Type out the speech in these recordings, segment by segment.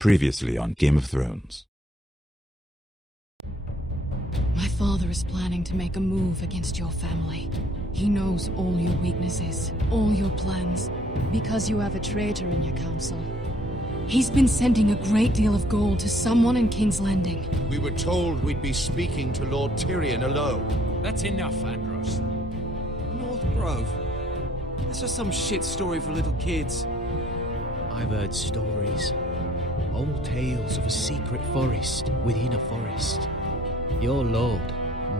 Previously on Game of Thrones. My father is planning to make a move against your family. He knows all your weaknesses, all your plans, because you have a traitor in your council. He's been sending a great deal of gold to someone in King's Landing. We were told we'd be speaking to Lord Tyrion alone. That's enough, Andros. North Grove? That's just some shit story for little kids. I've heard stories. Old tales of a secret forest within a forest. Your lord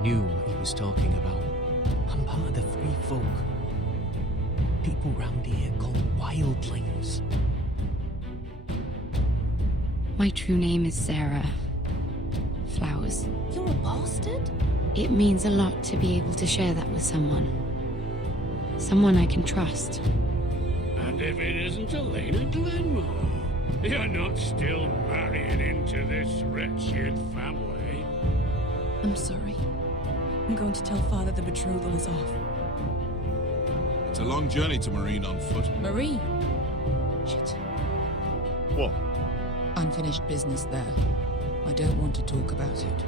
knew what he was talking about. I'm part of the Free Folk. People round here called wildlings. My true name is Sarah Flowers. You're a bastard? It means a lot to be able to share that with someone. Someone I can trust. And if it isn't Elena Glenmore, you're not still marrying into this wretched family. I'm sorry. I'm going to tell Father the betrothal is off. It's a long journey to Marine on foot. Marine? Shit. What? Unfinished business there. I don't want to talk about it.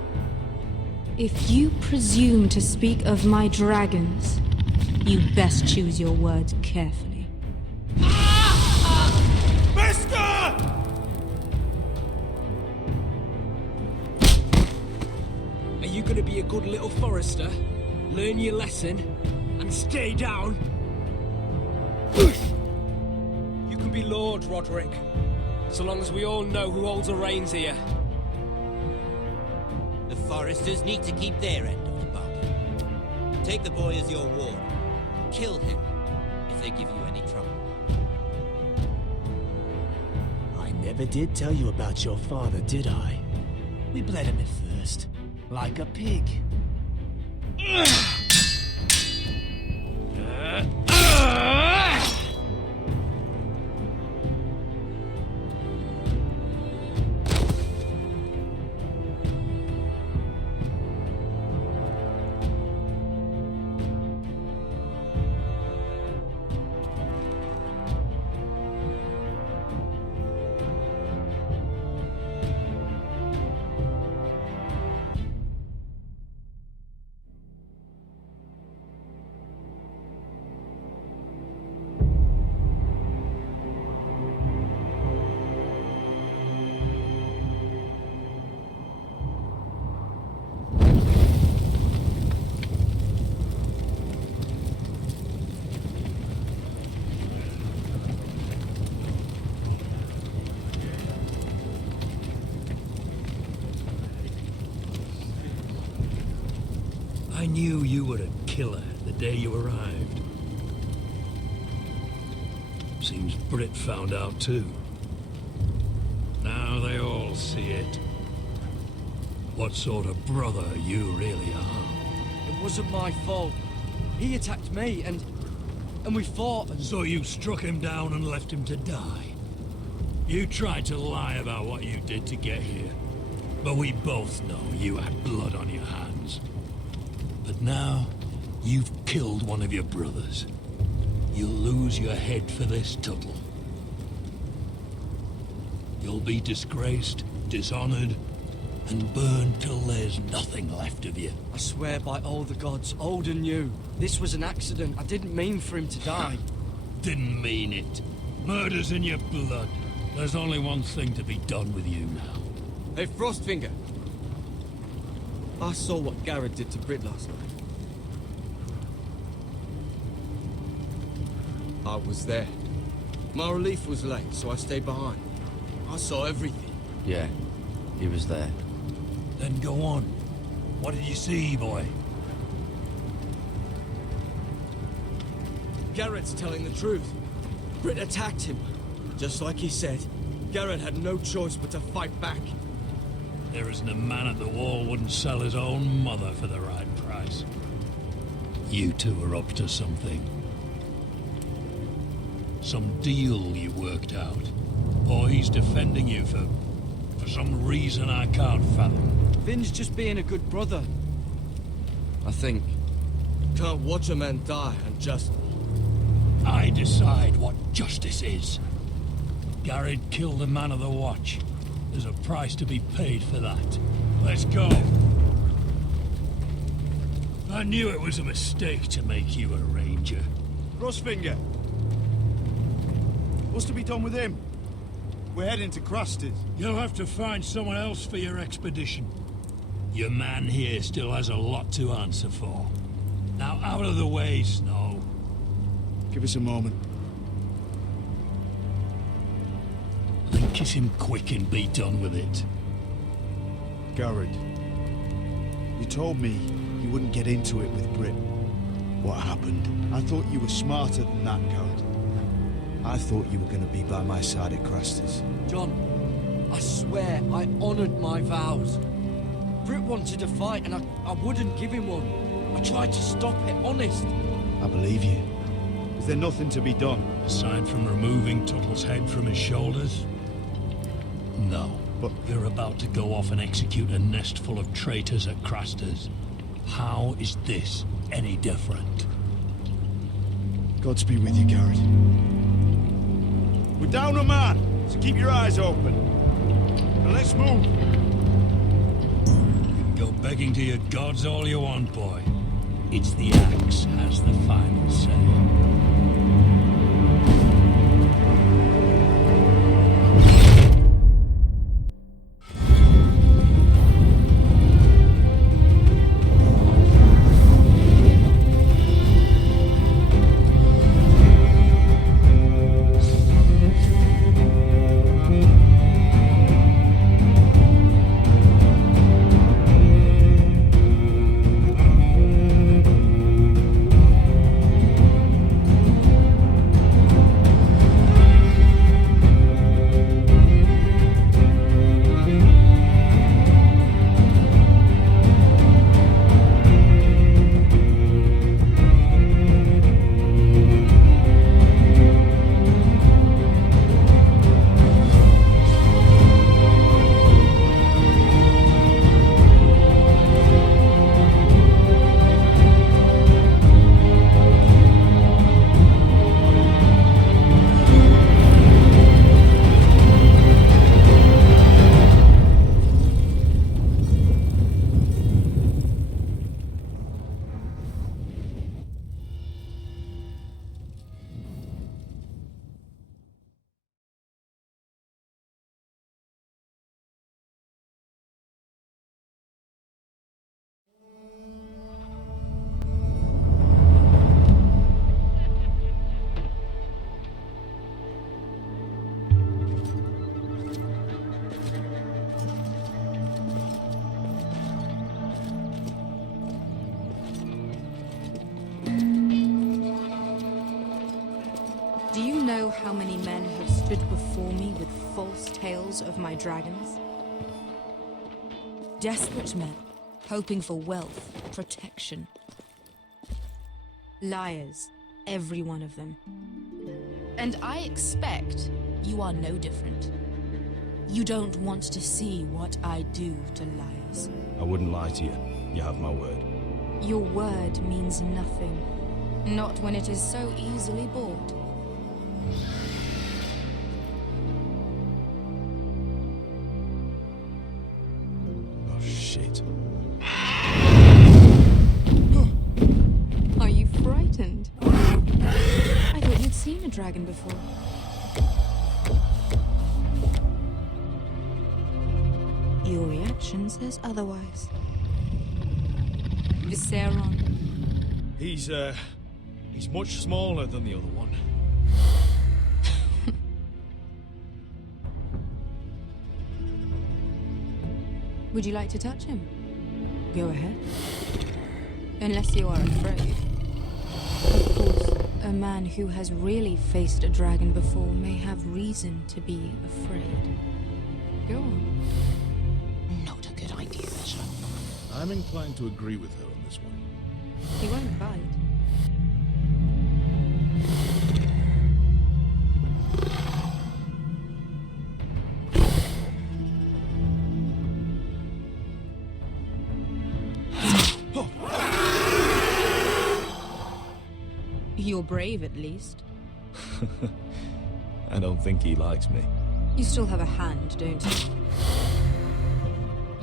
If you presume to speak of my dragons, you best choose your words carefully. Are you gonna be a good little forester? Learn your lesson and stay down? You can be Lord, Roderick, so long as we all know who holds the reins here. The foresters need to keep their end of the bargain. Take the boy as your ward. Kill him if they give you any trouble. I never did tell you about your father, did I? We bled him at first, like a pig. I knew you were a killer the day you arrived. Seems Britt found out too. Now they all see it. What sort of brother you really are. It wasn't my fault. He attacked me and we fought and... So you struck him down and left him to die. You tried to lie about what you did to get here. But we both know you had blood on your hands. But now, you've killed one of your brothers. You'll lose your head for this, Tuttle. You'll be disgraced, dishonored, and burned till there's nothing left of you. I swear by all the gods, old and new, this was an accident. I didn't mean for him to die. Didn't mean it. Murder's in your blood. There's only one thing to be done with you now. Hey, Frostfinger. I saw what Garrett did to Britt last night. I was there. My relief was late, so I stayed behind. I saw everything. Yeah, he was there. Then go on. What did you see, boy? Garrett's telling the truth. Britt attacked him. Just like he said, Garrett had no choice but to fight back. There isn't a man at the wall wouldn't sell his own mother for the right price. You two are up to something. Some deal you worked out. Or he's defending you for some reason I can't fathom. Vin's just being a good brother. I think. Can't watch a man die unjustly. I decide what justice is. Garrett killed a man of the Watch. There's a price to be paid for that. Let's go. I knew it was a mistake to make you a ranger. Crossfinger. What's to be done with him? We're heading to Crusted. You'll have to find someone else for your expedition. Your man here still has a lot to answer for. Now out of the way, Snow. Give us a moment. Then kiss him quick and be done with it. Garrett, you told me you wouldn't get into it with Brit. What happened? I thought you were smarter than that, Garrett. I thought you were going to be by my side at Crestus. John, I swear I honored my vows. Brit wanted to fight and I wouldn't give him one. I tried to stop it, honest. I believe you. Is there nothing to be done? Aside from removing Tuttle's head from his shoulders? No. But you're about to go off and execute a nest full of traitors at Crestus. How is this any different? Godspeed with you, Garrett. We're down a man, so keep your eyes open. Now let's move. You can go begging to your gods all you want, boy. It's the axe has the final say. Do you know how many men have stood before me with false tales of my dragons? Desperate men, hoping for wealth, protection. Liars, every one of them. And I expect you are no different. You don't want to see what I do to liars. I wouldn't lie to you. You have my word. Your word means nothing. Not when it is so easily bought. Oh, shit. Are you frightened? I thought you'd seen a dragon before. Your reaction says otherwise. Visceron. He's much smaller than the other one. Would you like to touch him? Go ahead. Unless you are afraid. Of course, a man who has really faced a dragon before may have reason to be afraid. Go on. Not a good idea, sir. I'm inclined to agree with her on this one. He won't bite. You're brave, at least. I don't think he likes me. You still have a hand, don't you?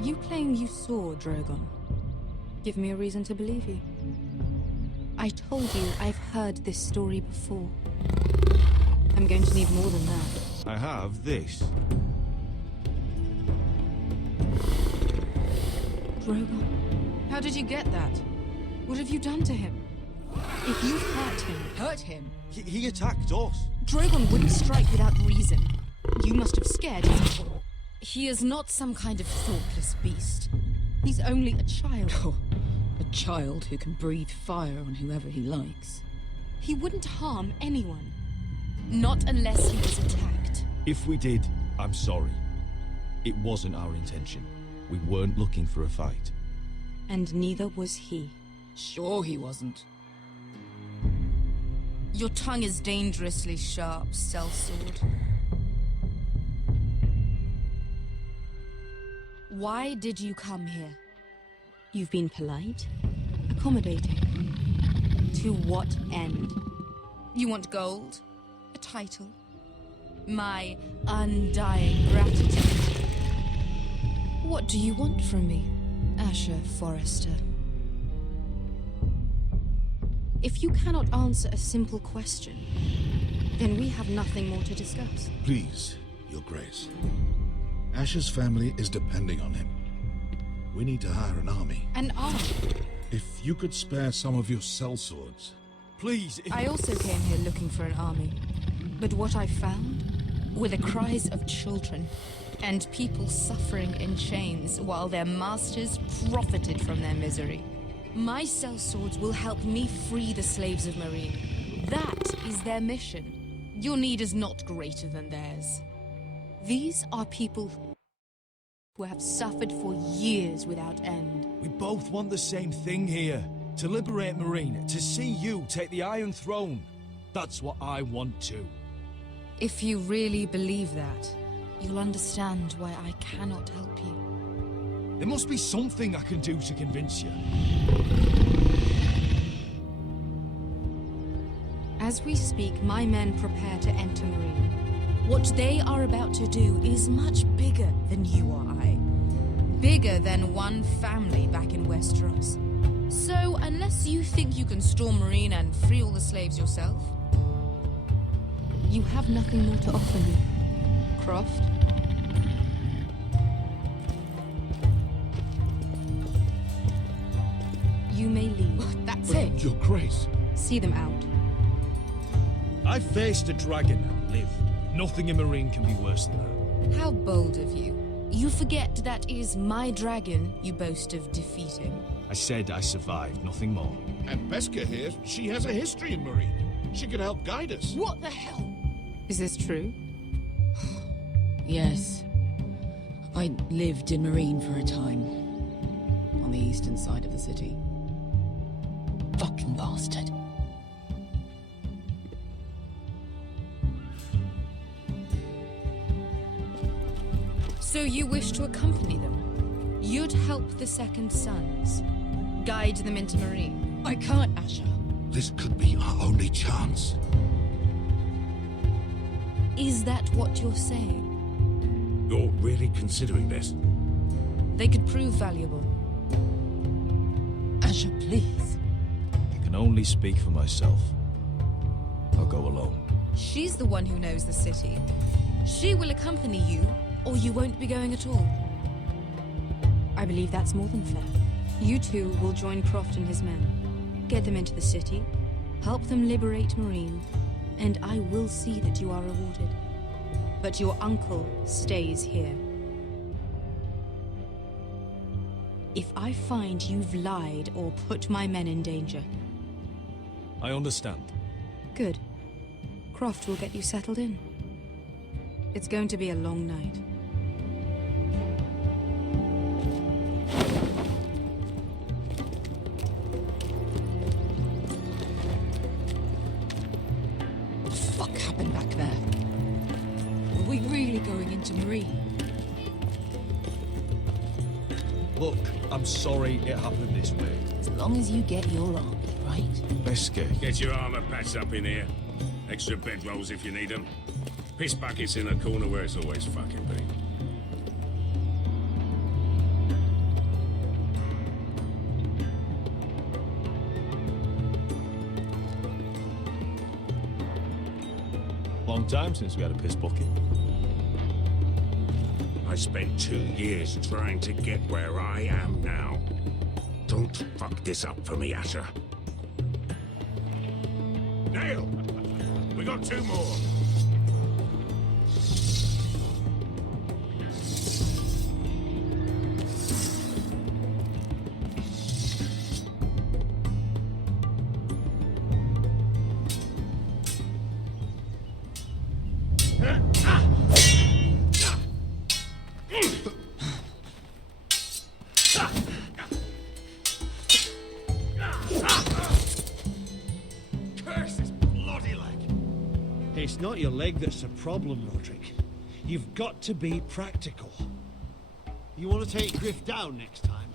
You claim you saw Drogon. Give me a reason to believe you. I told you I've heard this story before. I'm going to need more than that. I have this. Drogon, how did you get that? What have you done to him? If you've hurt him... Hurt him? He attacked us. Drogon wouldn't strike without reason. You must have scared him. He is not some kind of thoughtless beast. He's only a child. Oh, a child who can breathe fire on whoever he likes. He wouldn't harm anyone. Not unless he was attacked. If we did, I'm sorry. It wasn't our intention. We weren't looking for a fight. And neither was he. Sure he wasn't. Your tongue is dangerously sharp, sellsword. Why did you come here? You've been polite, accommodating. To what end? You want gold? A title? My undying gratitude? What do you want from me, Asher Forrester? If you cannot answer a simple question, then we have nothing more to discuss. Please, Your Grace. Asher's family is depending on him. We need to hire an army. An army? If you could spare some of your sellswords. Please. I also came here looking for an army. But what I found were the cries of children and people suffering in chains while their masters profited from their misery. My sellswords will help me free the slaves of Marine. That is their mission. Your need is not greater than theirs. These are people who have suffered for years without end. We both want the same thing here. To liberate Marine, to see you take the Iron Throne. That's what I want too. If you really believe that, you'll understand why I cannot help you. There must be something I can do to convince you. As we speak, my men prepare to enter Marine. What they are about to do is much bigger than you or I. Bigger than one family back in Westeros. So, unless you think you can storm Marine and free all the slaves yourself... You have nothing more to offer me, Croft. You may leave. That's it. Your Grace. See them out. I faced a dragon and lived. Nothing in Marine can be worse than that. How bold of you. You forget that is my dragon you boast of defeating. I said I survived, nothing more. And Beska here, she has a history in Marine. She could help guide us. What the hell? Is this true? Yes. I lived in Marine for a time. On the eastern side of the city. Fucking bastard. So you wish to accompany them? You'd help the Second Sons? Guide them into Marine? I can't, Asher. This could be our only chance. Is that what you're saying? You're really considering this? They could prove valuable. Asher, please. I can only speak for myself. I'll go alone. She's the one who knows the city. She will accompany you, or you won't be going at all. I believe that's more than fair. You two will join Croft and his men. Get them into the city, help them liberate Marine, and I will see that you are rewarded. But your uncle stays here. If I find you've lied or put my men in danger... I understand. Good. Croft will get you settled in. It's going to be a long night. What the fuck happened back there? Were we really going into Marine? Look, I'm sorry it happened this way. As long as you get your army, right? Beska. Get your armor patched up in here. Extra bedrolls if you need them. Piss bucket's in a corner where it's always fucking been. Long time since we had a piss bucket. I spent 2 years trying to get where I am now. Don't fuck this up for me, Asher. Nail! We got 2 more. It's not your leg that's a problem, Roderick. You've got to be practical. You want to take Griff down next time?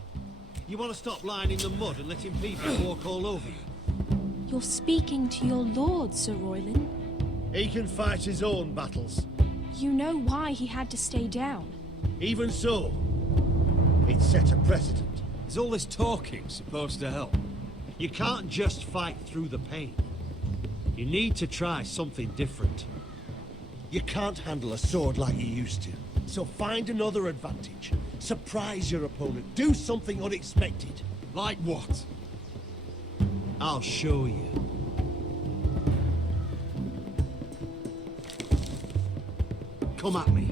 You want to stop lying in the mud and letting people walk all over you? You're speaking to your lord, Sir Royland. He can fight his own battles. You know why he had to stay down. Even so, it set a precedent. Is all this talking supposed to help? You can't just fight through the pain. You need to try something different. You can't handle a sword like you used to. So find another advantage. Surprise your opponent. Do something unexpected. Like what? I'll show you. Come at me.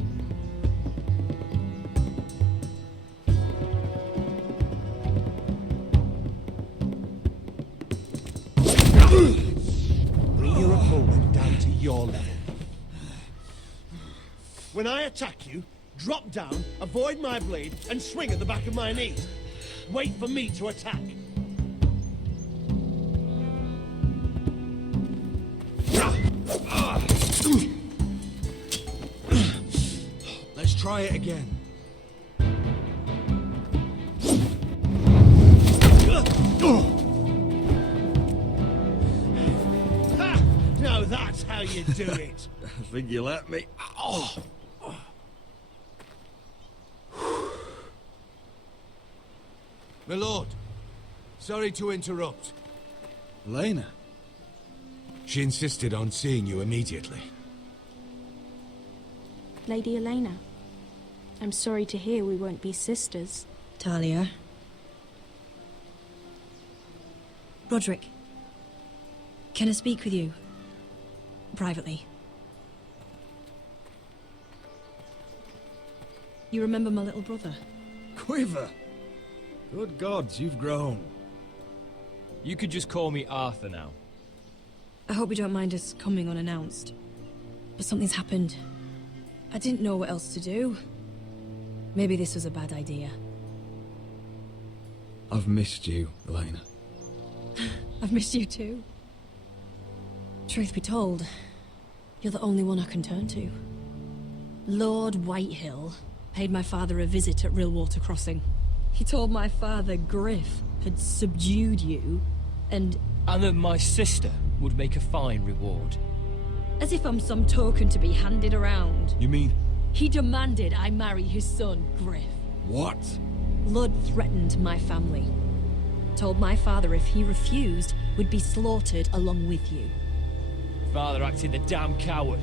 Bring your opponent down to your level. When I attack you, drop down, avoid my blade, and swing at the back of my knees. Wait for me to attack. Let's try it again. Now that's how you do it. I think you let me. Oh. My lord, sorry to interrupt. Elena? She insisted on seeing you immediately. Lady Elena, I'm sorry to hear we won't be sisters. Talia. Roderick. Can I speak with you? Privately. You remember my little brother? Quiver! Good gods, you've grown. You could just call me Arthur now. I hope you don't mind us coming unannounced. But something's happened. I didn't know what else to do. Maybe this was a bad idea. I've missed you, Elena. I've missed you too. Truth be told, you're the only one I can turn to. Lord Whitehill paid my father a visit at Rillwater Crossing. He told my father Griff had subdued you, and that my sister would make a fine reward. as if I'm some token to be handed around. You mean? He demanded I marry his son, Griff. What? Ludd threatened my family. Told my father if he refused, we'd be slaughtered along with you. Father acted the damn coward.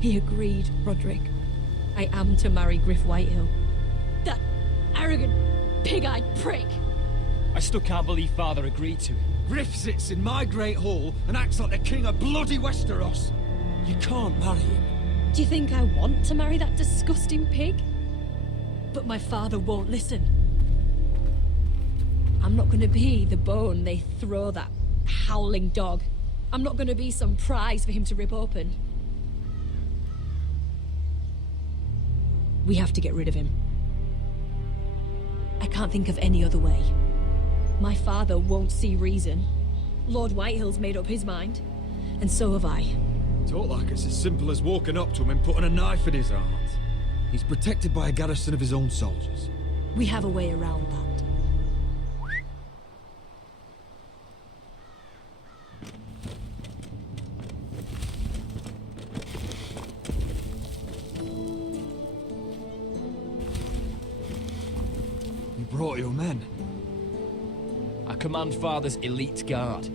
He agreed, Roderick. I am to marry Griff Whitehill. That arrogant, pig-eyed prick! I still can't believe Father agreed to it. Griff sits in my great hall and acts like the king of bloody Westeros. You can't marry him. Do you think I want to marry that disgusting pig? But my father won't listen. I'm not gonna be the bone they throw that howling dog. I'm not gonna be some prize for him to rip open. We have to get rid of him. I can't think of any other way. My father won't see reason. Lord Whitehill's made up his mind. And so have I. Talk like it's as simple as walking up to him and putting a knife in his heart. He's protected by a garrison of his own soldiers. We have a way around that. brought your men? I command Father's elite guard.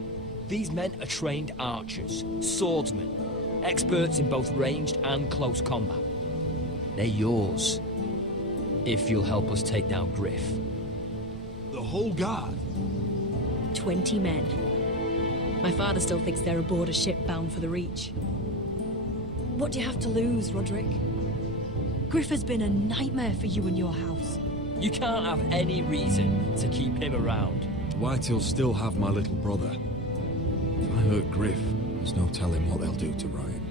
These men are trained archers, swordsmen, experts in both ranged and close combat. They're yours, if you'll help us take down Griff. The whole guard? 20 men. My father still thinks they're aboard a ship bound for the Reach. What do you have to lose, Roderick? Griff has been a nightmare for you and your house. You can't have any reason to keep him around. Whitehill'll still have my little brother. If I hurt Griff, there's no telling what they'll do to Ryan.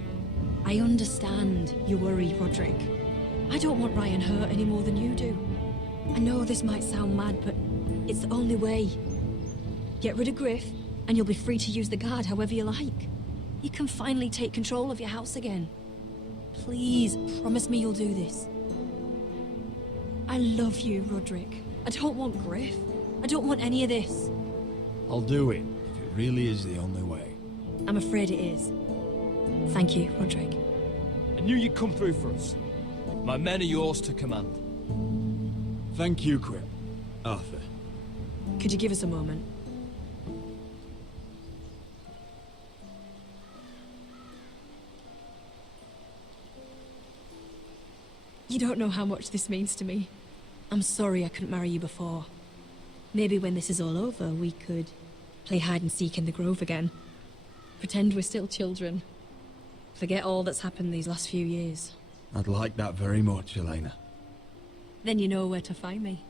I understand your worry, Roderick. I don't want Ryan hurt any more than you do. I know this might sound mad, but it's the only way. Get rid of Griff, and you'll be free to use the guard however you like. You can finally take control of your house again. Please, promise me you'll do this. I love you, Roderick. I don't want Griff. I don't want any of this. I'll do it, if it really is the only way. I'm afraid it is. Thank you, Roderick. I knew you'd come through for us. My men are yours to command. Thank you, Quip. Arthur. Could you give us a moment? You don't know how much this means to me. I'm sorry I couldn't marry you before. Maybe when this is all over, we could play hide and seek in the grove again. Pretend we're still children. Forget all that's happened these last few years. I'd like that very much, Elena. Then you know where to find me.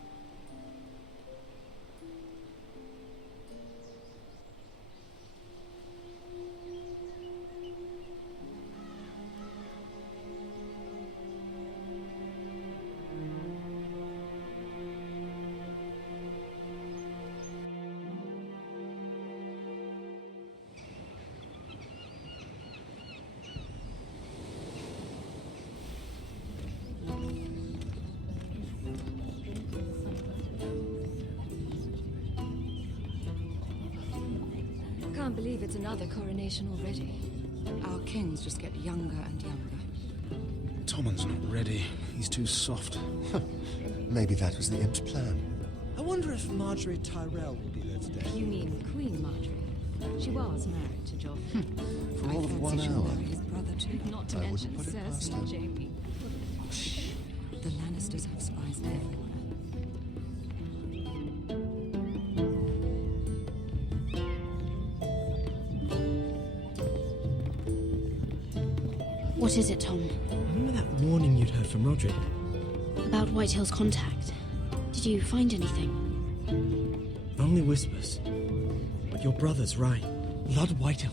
Can't believe it's another coronation already. Our kings just get younger and younger. Tommen's not ready. He's too soft. Maybe that was the imp's plan. I wonder if Marjorie Tyrell will be there today. You mean Queen Marjorie? She was married to Joffrey. For all of 1 She'll hour. marry his brother too. Not to I mention wouldn't put it past Cersei her. and Jaime. Oh, shh. The Lannisters have spies everywhere. What is it, Tom? Remember that warning you'd heard from Roderick? About Whitehill's contact. Did you find anything? Only whispers. But your brother's right. Lord Whitehill.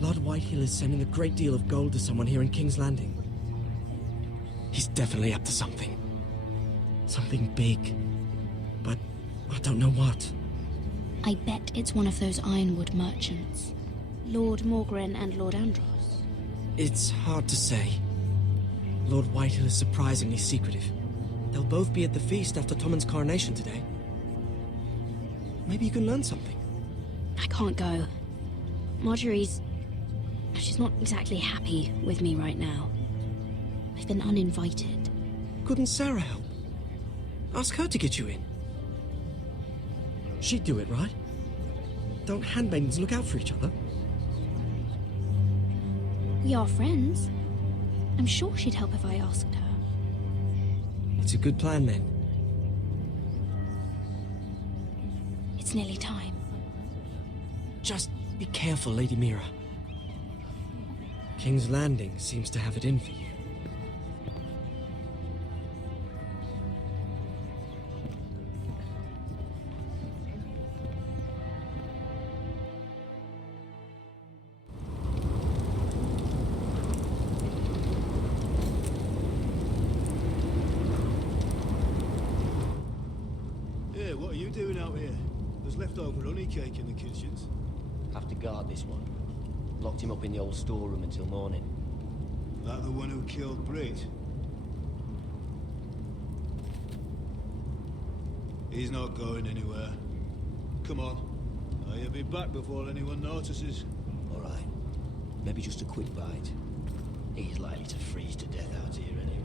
Lord Whitehill is sending a great deal of gold to someone here in King's Landing. He's definitely up to something. Something big. But I don't know what. I bet it's one of those ironwood merchants. Lord Morgren and Lord Andros. It's hard to say. Lord Whitehill is surprisingly secretive. They'll both be at the feast after Tommen's coronation today. Maybe you can learn something. I can't go. Marjorie's... she's not exactly happy with me right now. I've been uninvited. Couldn't Sarah help? Ask her to get you in. She'd do it, right? Don't handmaidens look out for each other? We are friends. I'm sure she'd help if I asked her. It's a good plan, then. It's nearly time. Just be careful, Lady Mira. King's Landing seems to have it in for you. Yeah, what are you doing out here? There's leftover honey cake in the kitchens. Have to guard this one. Locked him up in the old storeroom until morning. That the one who killed Brit? He's not going anywhere. Come on. I'll be back before anyone notices. All right. Maybe just a quick bite. He's likely to freeze to death out here anyway.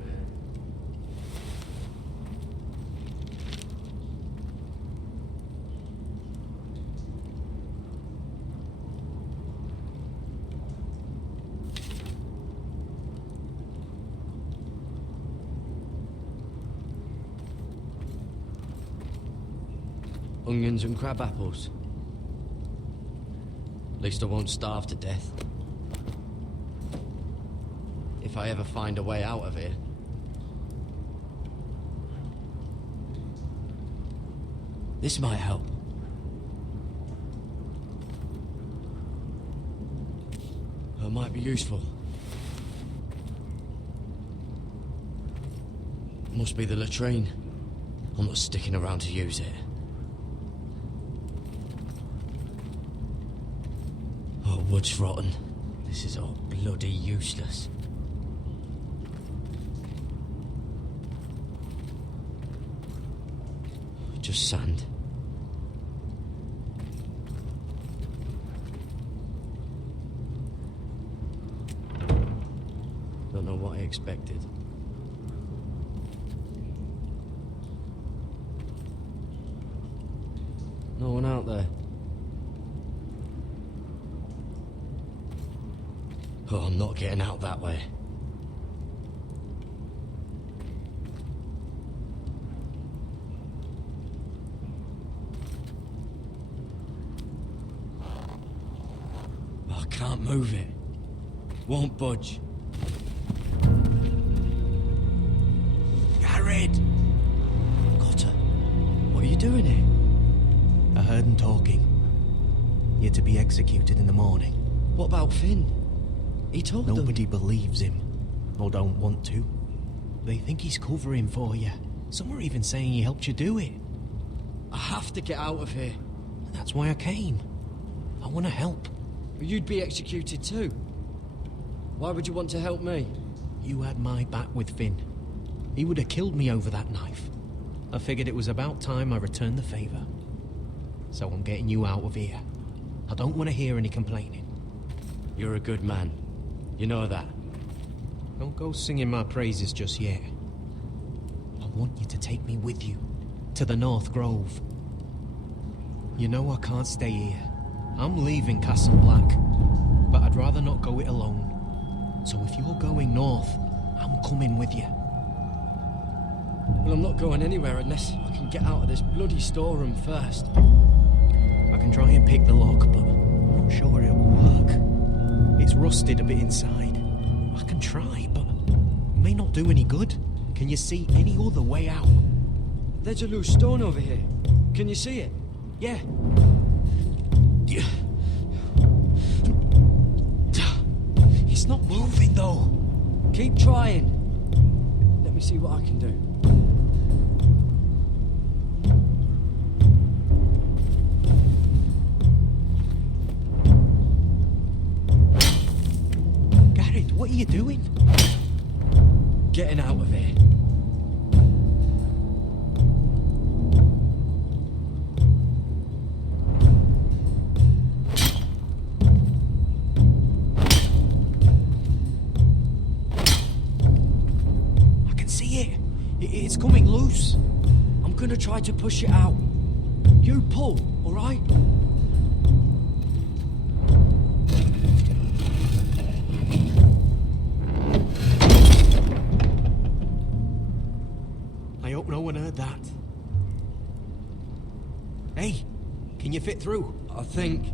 Onions and crab apples. At least I won't starve to death. If I ever find a way out of here. This might help. It might be useful. Must be the latrine. I'm not sticking around to use it. Oh, wood's rotten. This is all bloody useless. Just sand. Don't know what I expected. No one out there. Oh, I'm not getting out that way. I can't move it. Won't budge. Garrett! Cotter, what are you doing here? I heard him talking. You're to be executed in the morning. What about Finn? He told them. Nobody believes him, or don't want to. They think he's covering for you. Some are even saying he helped you do it. I have to get out of here. That's why I came. I want to help. But you'd be executed too. Why would you want to help me? You had my back with Finn. He would have killed me over that knife. I figured it was about time I returned the favor. So I'm getting you out of here. I don't want to hear any complaining. You're a good man. You know that. Don't go singing my praises just yet. I want you to take me with you. To the North Grove. You know I can't stay here. I'm leaving Castle Black. But I'd rather not go it alone. So if you're going north, I'm coming with you. Well, I'm not going anywhere unless I can get out of this bloody storeroom first. I can try and pick the lock, but I'm not sure it'll work. It's rusted a bit inside. I can try, but it may not do any good. Can you see any other way out? There's a loose stone over here. Can you see it? Yeah. It's not moving, though. Keep trying. Let me see what I can do. Garrett, what are you doing? Getting out of here. It's coming loose. I'm gonna try to push it out. You pull, all right? I hope no one heard that. Hey, can you fit through? I think.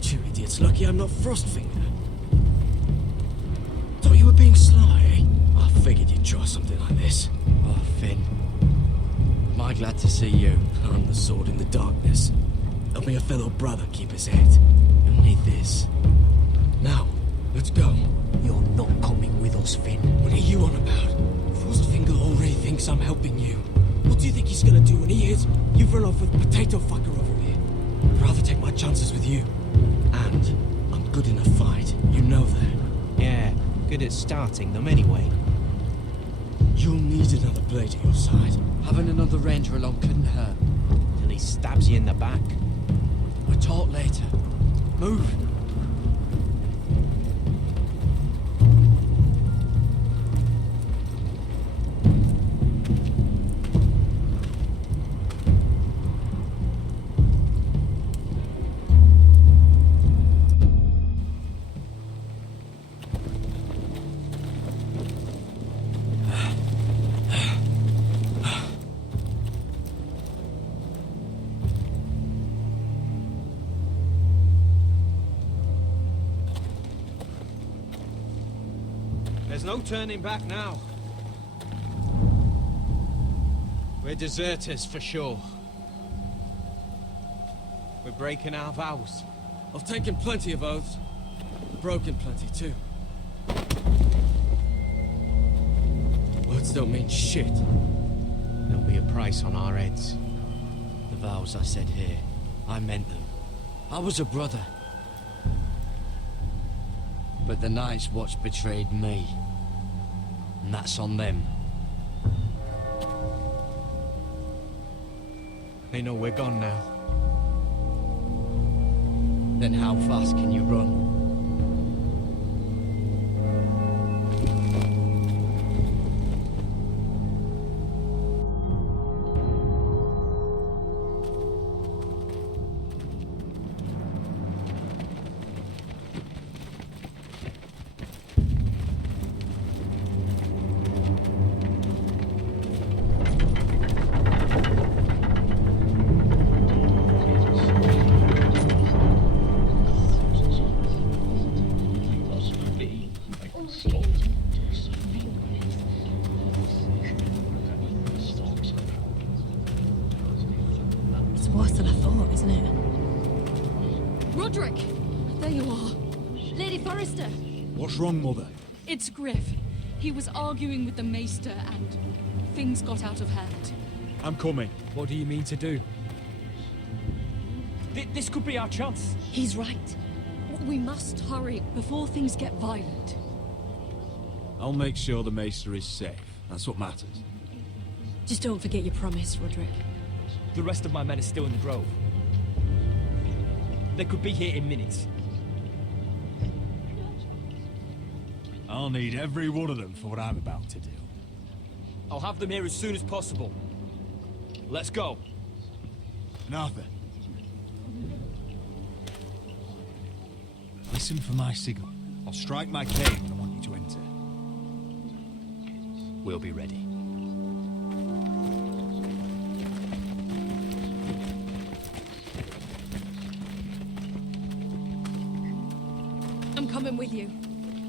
two idiots lucky I'm not Frostfinger. Thought you were being sly, eh? I figured you'd try something like this. Oh, Finn. Am I glad to see you? I'm the sword in the darkness. Helping a fellow brother keep his head. You'll need this. Now, let's go. You're not coming with us, Finn. What are you on about? Frostfinger already thinks I'm helping you. What do you think he's gonna do when he hears you've run off with Potato Fucker over here? I'd rather take my chances with you. And I'm good in a fight. You know that. Yeah, good at starting them anyway. You'll need another blade at your side. Having another ranger along couldn't hurt. Till he stabs you in the back. We'll talk later. Move. There's no turning back now. We're deserters for sure. We're breaking our vows. I've taken plenty of oaths. Broken plenty too. Words don't mean shit. There'll be a price on our heads. The vows I said here, I meant them. I was a brother. But the Night's Watch betrayed me. And that's on them. They know we're gone now. Then how fast can you run? It's worse than I thought, isn't it? Roderick! There you are. Lady Forrester! What's wrong, Mother? It's Griff. He was arguing with the Maester and things got out of hand. I'm coming. What do you mean to do? This could be our chance. He's right. We must hurry before things get violent. I'll make sure the Maester is safe. That's what matters. Just don't forget your promise, Roderick. The rest of my men are still in the grove. They could be here in minutes. I'll need every one of them for what I'm about to do. I'll have them here as soon as possible. Let's go. And Arthur, listen for my signal. I'll strike my cane when I want you to enter. We'll be ready. I'm coming with you.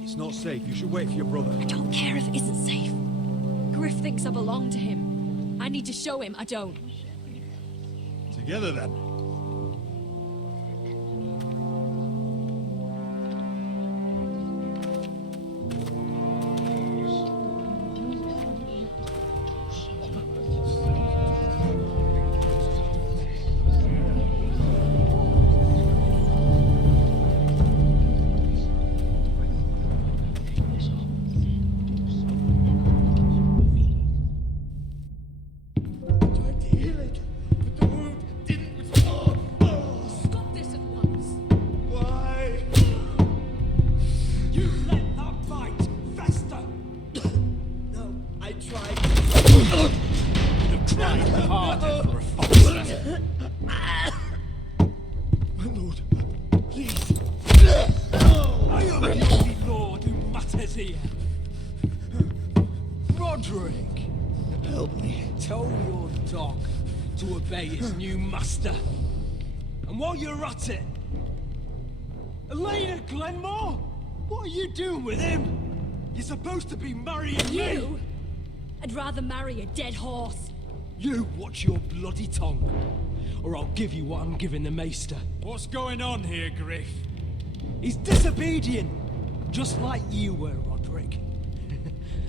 It's not safe. You should wait for your brother. I don't care if it isn't safe. Griff thinks I belong to him. I need to show him I don't. Together then. Roderick! Help me. Tell your dog to obey his new master. And while you're at it, Elena Glenmore? What are you doing with him? You're supposed to be marrying me! You? I'd rather marry a dead horse. You watch your bloody tongue, or I'll give you what I'm giving the Maester. What's going on here, Griff? He's disobedient, just like you were, Roderick.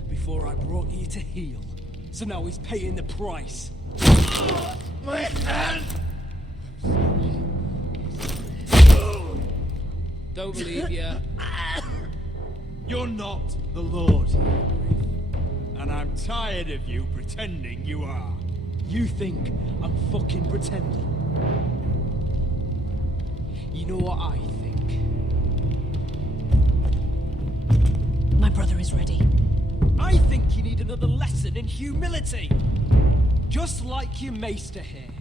Before I brought you to heel, so now he's paying the price. My hand! Don't believe ya. You're not the Lord here, Griff. And I'm tired of you pretending you are. You think I'm fucking pretending? You know what I think? My brother is ready. I think you need another lesson in humility. Just like your Maester here.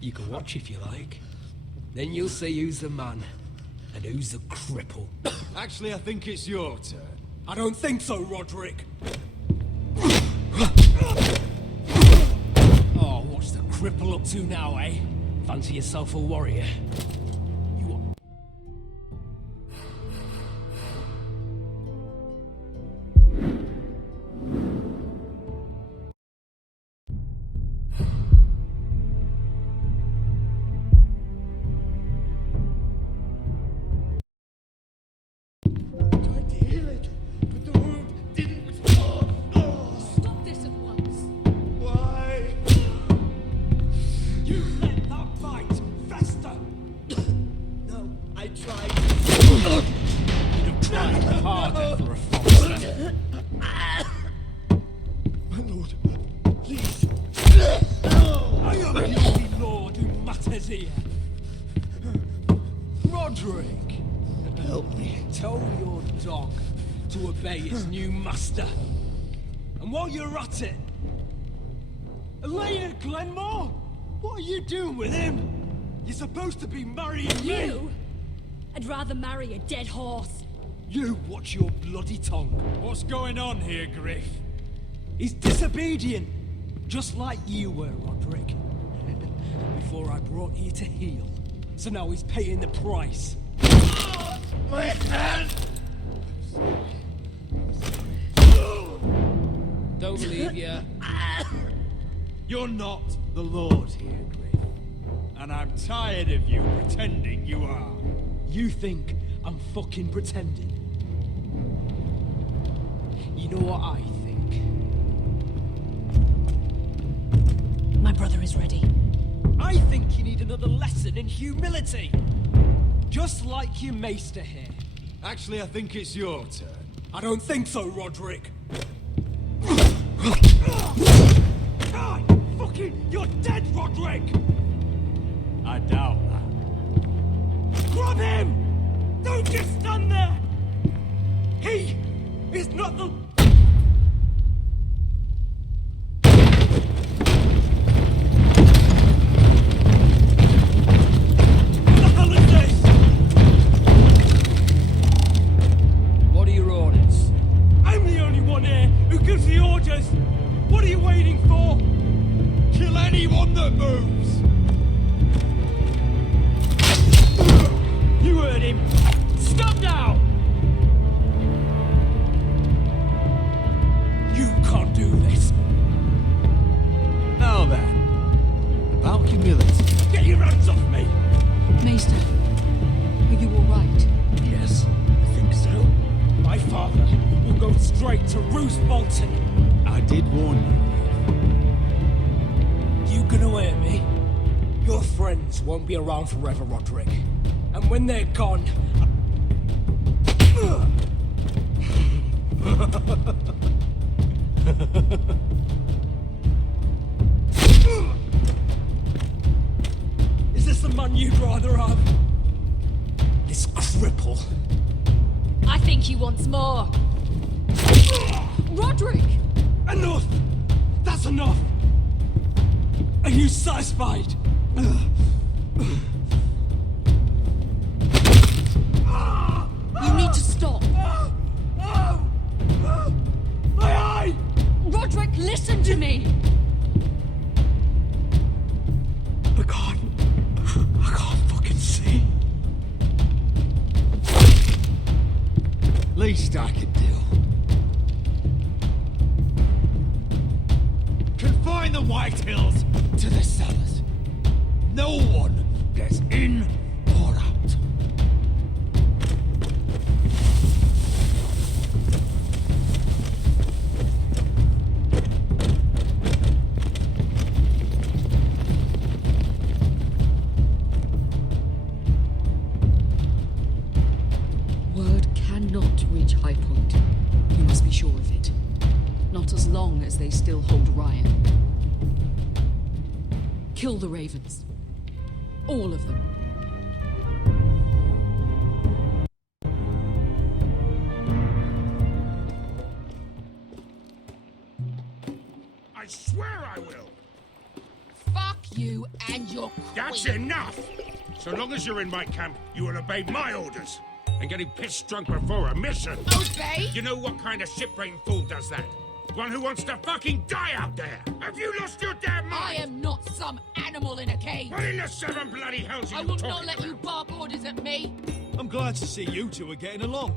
You can watch if you like. Then you'll see who's the man and who's the cripple. Actually, I think it's your turn. I don't think so, Roderick. Oh, what's the cripple up to now, eh? Fancy yourself a warrior? Roderick! Help me. Tell your dog to obey his new master. And while you're at it... Elena Glenmore? What are you doing with him? You're supposed to be marrying me! You? I'd rather marry a dead horse. You watch your bloody tongue. What's going on here, Griff? He's disobedient, just like you were, Roderick. Before I brought you to heel, so now he's paying the price. My hand! Don't believe ya. You're not the Lord here, Griff. And I'm tired of you pretending you are. You think I'm fucking pretending? You know what I think? My brother is ready. I think you need another lesson in humility. Just like your Maester here. Actually, I think it's your turn. I don't think so, Roderick. God, fucking, you're dead, Roderick! I doubt that. Grab him! Don't just stand there! He is not the... What are you waiting for? Kill anyone that moves! You heard him! Stop now! You can't do this. Now then, about humility. Get your hands off me! Maester, are you alright? Yes, I think so. My father will go straight to Roose Bolton. I did warn you. You gonna hear me? Your friends won't be around forever, Roderick. And when they're gone... Is this the man you'd rather have? This cripple. I think he wants more. Roderick! Enough! That's enough! Are you satisfied? You need to stop. My eye! Roderick, listen to me! I can't fucking see. least I could do. Confine the White Hills to the cellars. No one gets in or out. Word cannot reach High Point. You must be sure of it. Not as long as they still hold Ryan. Kill the Ravens. All of them. I swear I will! Fuck you and your queen. That's enough! So long as you're in my camp, you will obey my orders. And getting pissed drunk before a mission. Obey? You know what kind of ship-brain fool does that? One who wants to fucking die out there! Have you lost your damn mind? I am not some animal in a cage. What in the seven bloody hells are I you will talking not let about? you bark orders at me. I'm glad to see you two are getting along.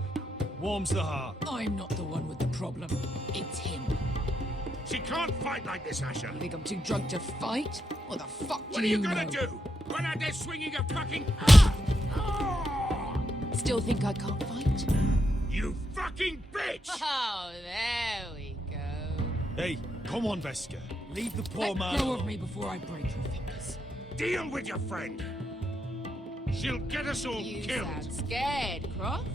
Warms the heart. I'm not the one with the problem. It's him. She can't fight like this, Asher. You think I'm too drunk to fight? What the fuck What do are you know? gonna do? Run out there swinging a fucking... Still think I can't fight? You fucking bitch! Oh, there we go. Hey, come on, Veska. Leave the poor Let man go alone. of me before I break your fingers. Deal with your friend. She'll get us all You killed. sound scared, Croft.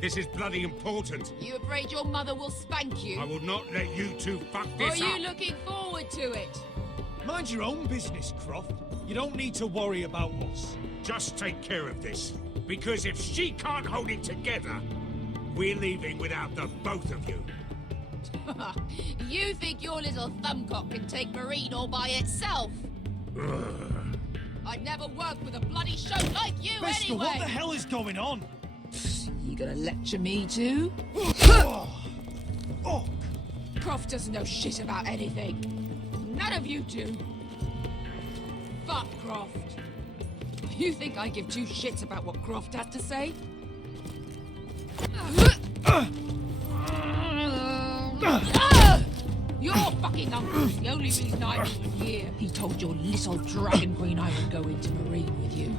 This is bloody important. You afraid your mother will spank you? I will not let you two fuck Or are this you up. looking forward to it? Mind your own business, Croft. You don't need to worry about us. Just take care of this. Because if she can't hold it together, we're leaving without the both of you. You think your little thumbcock can take Marine all by itself? I'd never work with a bloody show like you Veska, anyway! what the hell is going on? You gonna lecture me too? Oh, Croft doesn't know shit about anything. None of you do. Fuck Croft. You think I give two shits about what Croft has to say? Your fucking uncle's the only reason I'm even here. He told your little dragon queen I would go into Marine with you.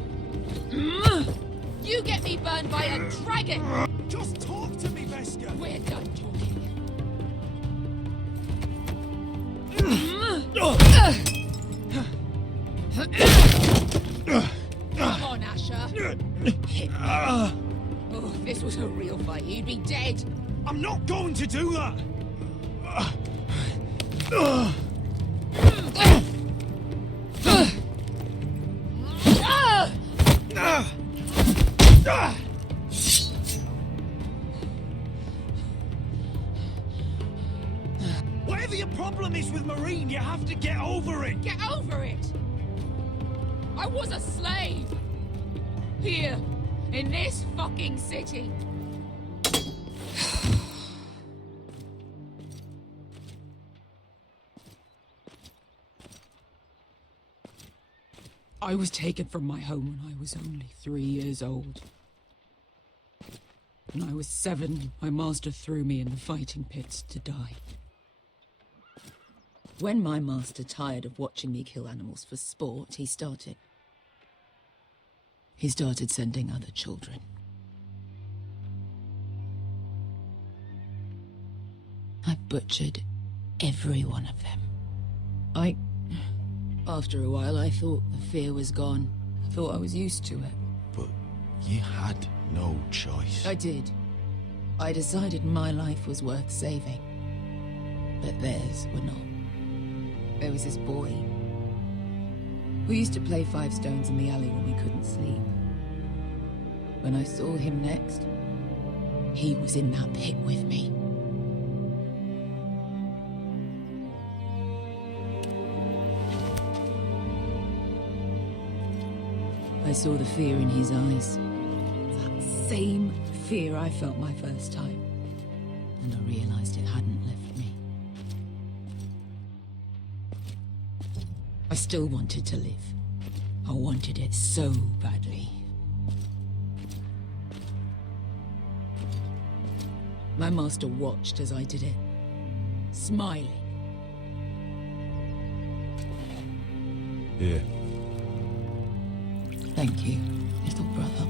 You get me burned by a dragon! just talk to me, Veska. We're done talking. Come on, Asher. Hit me. Oh, if this was a real fight, you'd be dead. I'm not going to do that. Whatever your problem is with Marine, you have to get over it. Get over it! I was a slave! Here, in this fucking city. I was taken from my home when I was only 3 years old. When I was 7, my master threw me in the fighting pits to die. When my master tired of watching me kill animals for sport, he started sending other children. I butchered every one of them. After a while, I thought the fear was gone. I thought I was used to it. But you had no choice. I did. I decided my life was worth saving. But theirs were not. There was this boy. We used to play 5 stones in the alley when we couldn't sleep. When I saw him next, he was in that pit with me. I saw the fear in his eyes. That same fear I felt my first time. And I realized it hadn't left me. I still wanted to live. I wanted it so badly. My master watched as I did it, smiling. Here. Thank you, little brother.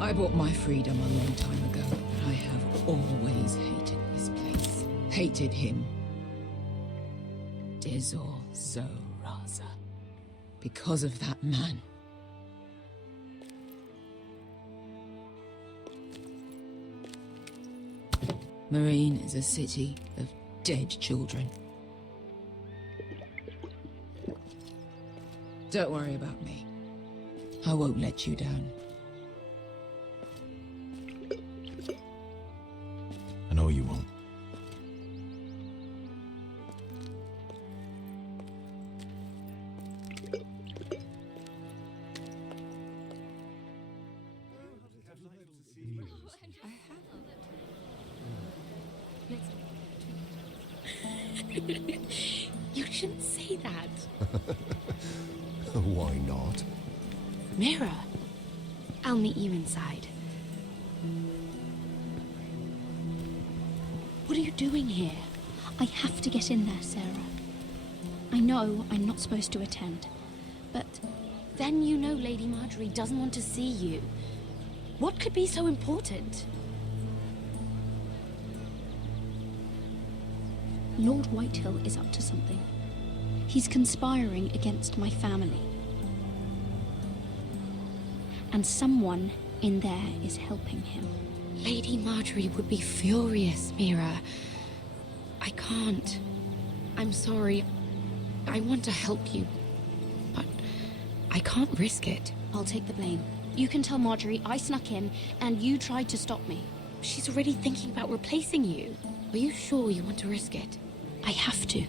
I bought my freedom a long time ago, but I have always hated this place. Hated him. Dizor Zoraza. Because of that man. Marine is a city of dead children. Don't worry about me. I won't let you down. I know you won't. You shouldn't say that. Why not? Mira, I'll meet you inside. What are you doing here? I have to get in there, Sarah. I know I'm not supposed to attend, but then you know Lady Marjorie doesn't want to see you. What could be so important? Lord Whitehill is up to something. He's conspiring against my family. And someone in there is helping him. Lady Marjorie would be furious, Mira. I can't. I'm sorry. I want to help you, but I can't risk it. I'll take the blame. You can tell Marjorie I snuck in and you tried to stop me. She's already thinking about replacing you. Are you sure you want to risk it? I have to.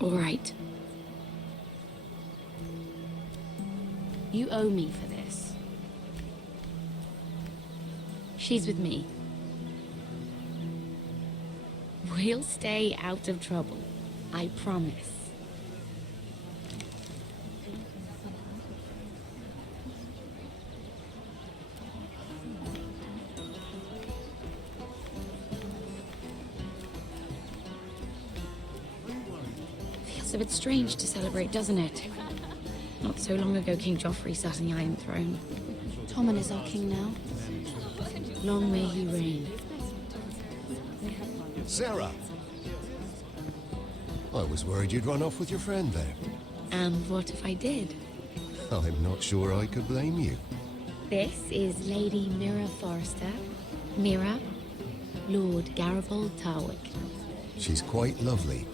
All right. You owe me for this. She's with me. We'll stay out of trouble. I promise. Feels a bit strange to celebrate, doesn't it? Not so long ago, King Joffrey sat on the Iron Throne. Tommen is our king now. Long may he reign. Sarah! I was worried you'd run off with your friend there. And what if I did? I'm not sure I could blame you. This is Lady Mira Forrester. Mira, Lord Garibald Tarwick. She's quite lovely.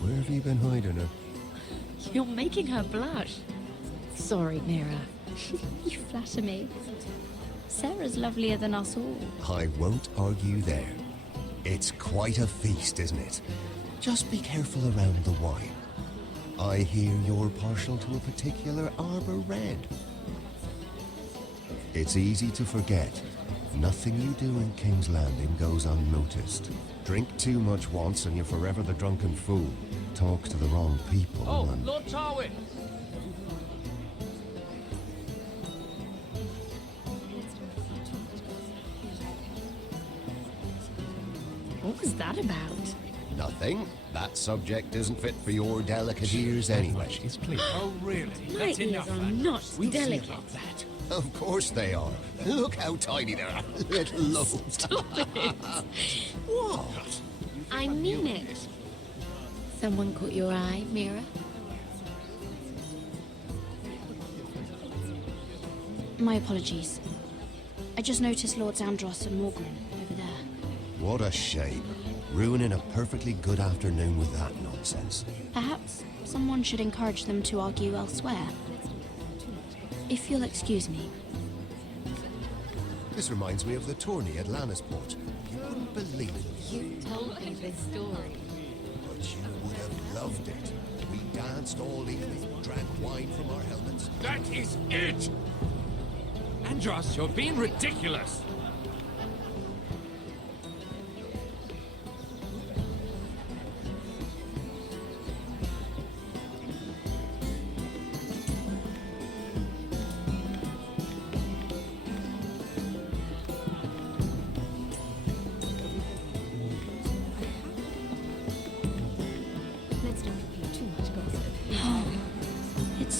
Where have you been hiding her? You're making her blush. Sorry, Mira. You flatter me. Sarah's lovelier than us all. I won't argue there. It's quite a feast, isn't it? Just be careful around the wine. I hear you're partial to a particular Arbor Red. It's easy to forget. Nothing you do in King's Landing goes unnoticed. Drink too much once and you're forever the drunken fool. Talk to the wrong people and... Lord Tarwick! What was that about? Nothing. That subject isn't fit for your delicate ears anyway. Oh, really? My ears are not delicate. Of course they are. Look how tiny they are. Little loaves. Stop it. What? I mean it. Someone caught your eye, Mira? My apologies. I just noticed Lords Andros and Morgren over there. What a shame. Ruining a perfectly good afternoon with that nonsense. Perhaps someone should encourage them to argue elsewhere. If you'll excuse me. This reminds me of the tourney at Lannisport. You wouldn't believe it. You told me this story. But you would have loved it. We danced all evening, drank wine from our helmets. That is it! Andros, you're being ridiculous.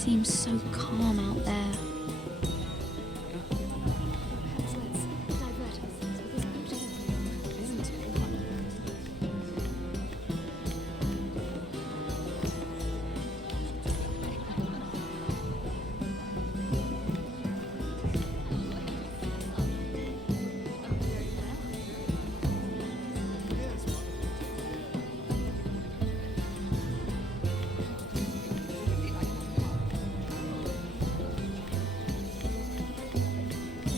seems so calm out there.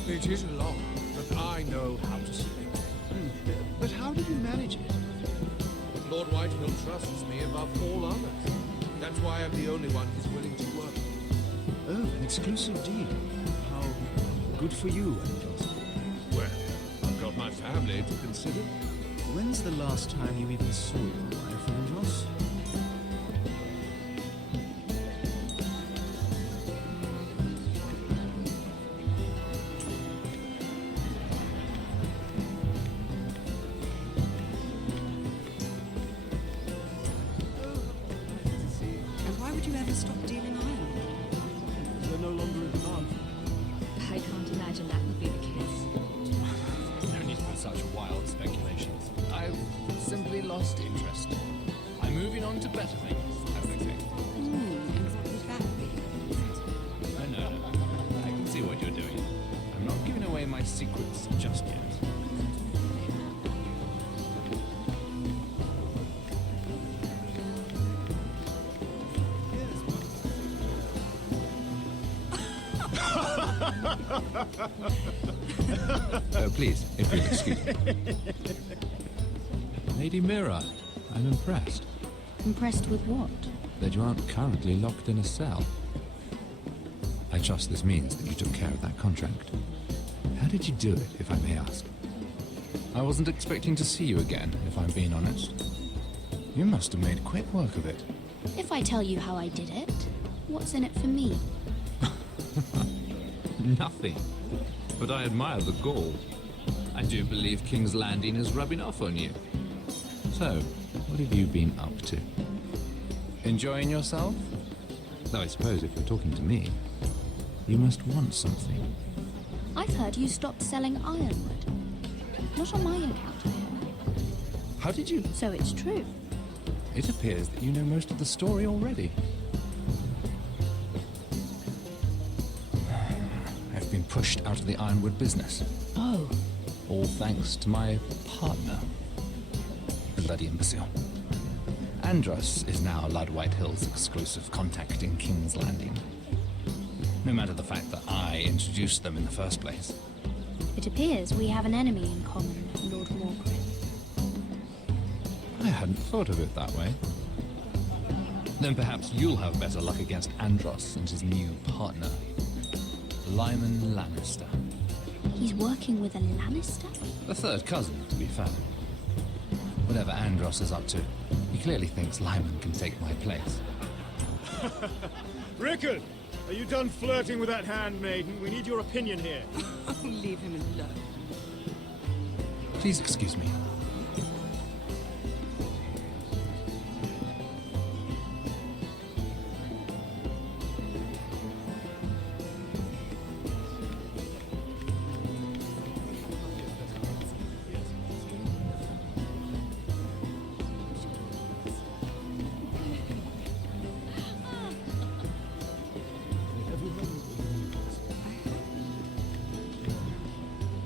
It is a lot, but I know how to sleep. But how did you manage it? Lord Whitehill trusts me above all others. That's why I'm the only one he's willing to work with. Oh, an exclusive deal. How good for you, Andros. Well, I've got my family to consider. When's the last time you even saw your wife, Andros? And why would you ever stop dealing iron? They're no longer in demand. I can't imagine that would be the case. No need for such wild speculations. I've simply lost interest. I'm moving on to better things, as they say. And what would that be? No. I can see what you're doing. I'm not giving away my secrets just yet. Please, if you'll excuse me. Lady Mira, I'm impressed Impressed with what? that you aren't currently locked in a cell. I trust this means that you took care of that contract. How did you do it, if I may ask? I wasn't expecting to see you again, if I'm being honest. You must have made quick work of it. If I tell you how I did it, what's in it for me? Nothing. But I admire the gall. I do believe King's Landing is rubbing off on you. So, what have you been up to? Enjoying yourself? Though I suppose if you're talking to me, you must want something. I've heard you stopped selling ironwood. Not on my account, I hope. How did you... So it's true. It appears that you know most of the story already. I've been pushed out of the ironwood business. Oh. All thanks to my partner. Bloody imbecile. Andros is now Lord Whitehill's exclusive contact in King's Landing. No matter the fact that I introduced them in the first place. It appears we have an enemy in common, Lord Morgrim. I hadn't thought of it that way. Then perhaps you'll have better luck against Andros and his new partner, Lyman Lannister. He's working with a Lannister? The third cousin, to be fair. Whatever Andros is up to, he clearly thinks Lyman can take my place. Rickard, are you done flirting with that handmaiden? We need your opinion here. Leave him alone. Please excuse me.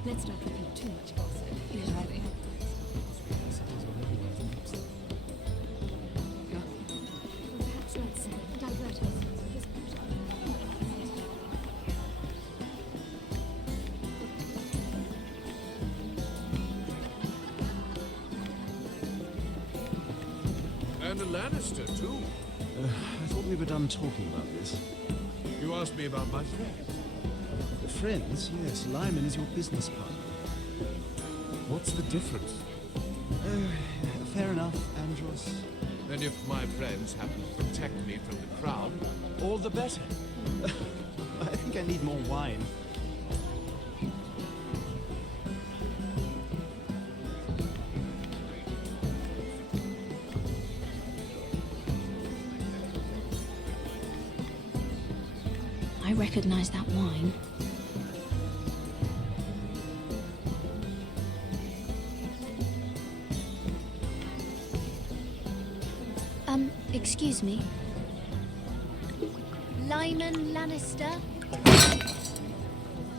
Let's not repeat too much gossip. Usually. Perhaps let's divert us. And a Lannister, too. I thought we were done talking about this. You asked me about my friend. The friends? Yes, Lyman is your business partner. What's the difference? Fair enough, Andros. And if my friends happen to protect me from the crown, all the better. I think I need more wine. I recognize that wine. Excuse me. Lyman Lannister?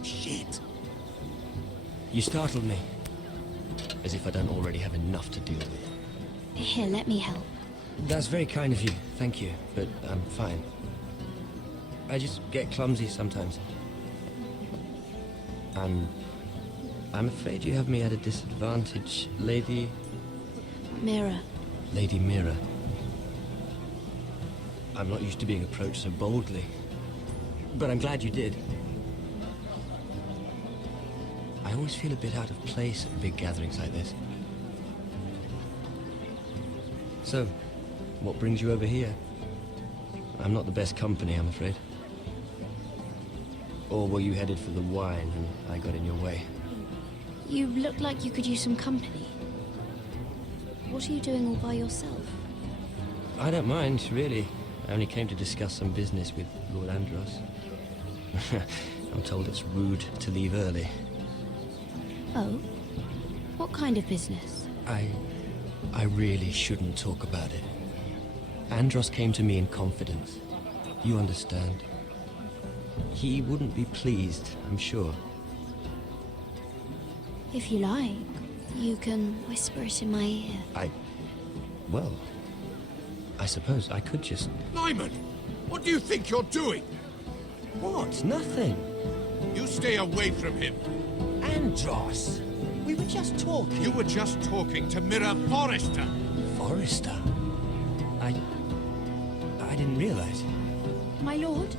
Shit. You startled me. As if I don't already have enough to deal with. Here, let me help. That's very kind of you, thank you, but I'm fine. I just get clumsy sometimes. I'm afraid you have me at a disadvantage, Lady... Mira. Lady Mira. I'm not used to being approached so boldly, but I'm glad you did. I always feel a bit out of place at big gatherings like this. So, what brings you over here? I'm not the best company, I'm afraid. Or were you headed for the wine and I got in your way? You look like you could use some company. What are you doing all by yourself? I don't mind, really. I only came to discuss some business with Lord Andros. I'm told it's rude to leave early. Oh? What kind of business? I really shouldn't talk about it. Andros came to me in confidence. You understand. He wouldn't be pleased, I'm sure. If you like, you can whisper it in my ear. Well, I suppose I could just... Lyman! What do you think you're doing? What? Nothing. You stay away from him. Andros! We were just talking. You were just talking to Mira Forrester. Forrester? I didn't realize. My lord?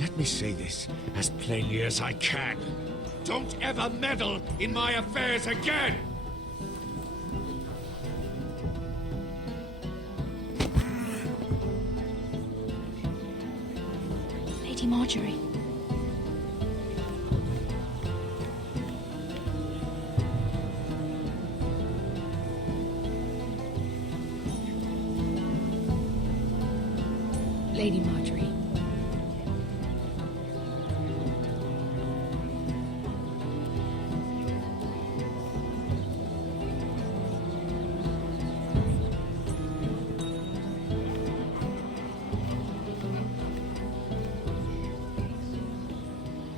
Let me say this as plainly as I can. Don't ever meddle in my affairs again! Lady Marjorie. Lady Marjorie.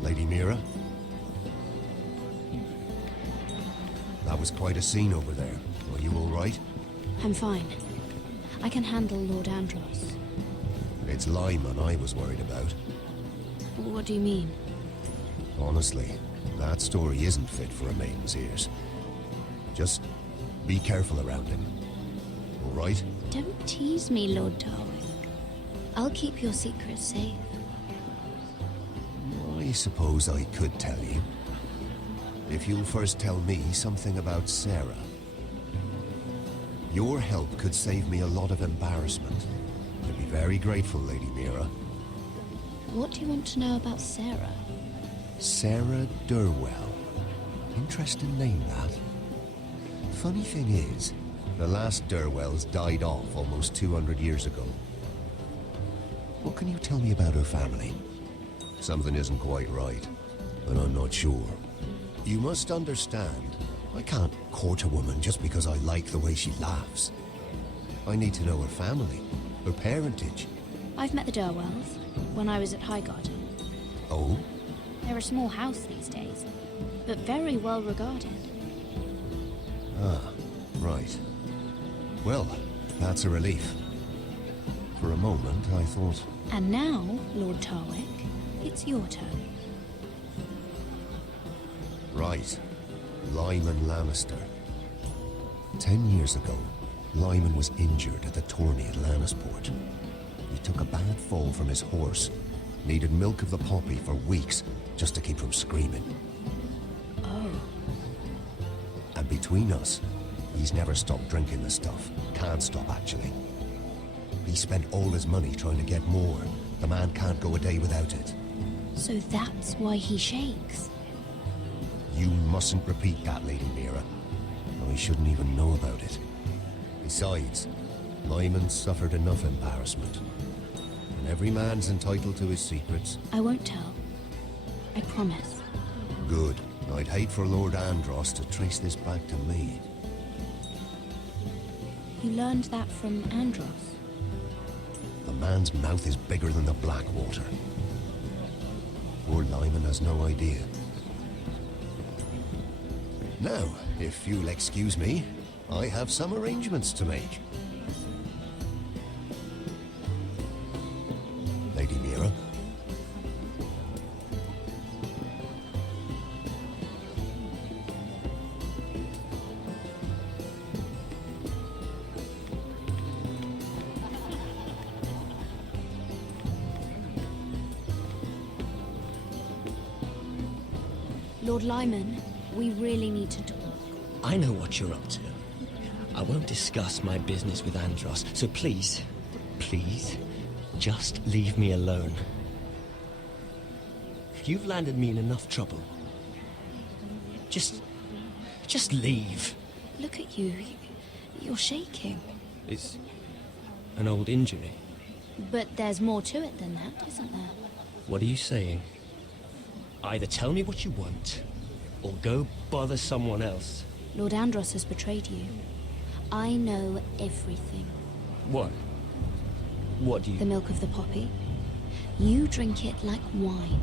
Lady Mira? That was quite a scene over there. Are you all right? I'm fine. I can handle Lord Andros. It's Lyman I was worried about. What do you mean? Honestly, that story isn't fit for a maiden's ears. Just be careful around him. All right? Don't tease me, Lord Darwick. I'll keep your secret safe. I suppose I could tell you. If you'll first tell me something about Sarah. Your help could save me a lot of embarrassment. I'd be very grateful, Lady Mira. What do you want to know about Sarah? Sarah Durwell. Interesting name, that. Funny thing is, the last Durwells died off almost 200 years ago. What can you tell me about her family? Something isn't quite right, but I'm not sure. You must understand, I can't court a woman just because I like the way she laughs. I need to know her family, her parentage. I've met the Durwells when I was at Highgarden. Oh? They're a small house these days, but very well regarded. Ah, right. Well, that's a relief. For a moment, I thought... And now, Lord Tarwick, it's your turn. Right. Lyman Lannister. 10 years ago, Lyman was injured at the tourney at Lannisport. He took a bad fall from his horse. Needed milk of the poppy for weeks just to keep from screaming. Oh. And between us, he's never stopped drinking the stuff. Can't stop, actually. He spent all his money trying to get more. The man can't go a day without it. So that's why he shakes. You mustn't repeat that, Lady Mira. I shouldn't even know about it. Besides, Lyman suffered enough embarrassment. And Every man's entitled to his secrets. I won't tell. I promise. Good. I'd hate for Lord Andros to trace this back to me. You learned that from Andros? The man's mouth is bigger than the Blackwater. Poor Lyman has no idea. Now, if you'll excuse me, I have some arrangements to make. Lady Mira? Lord Lyman, we really need to talk. I know what you're up to. I won't discuss my business with Andros, so please, just leave me alone. You've landed me in enough trouble. Just leave. Look at you. You're shaking. It's an old injury. But there's more to it than that, isn't there? What are you saying? Either tell me what you want, or go bother someone else. Lord Andros has betrayed you. I know everything. What? What do you... The milk of the poppy. You drink it like wine.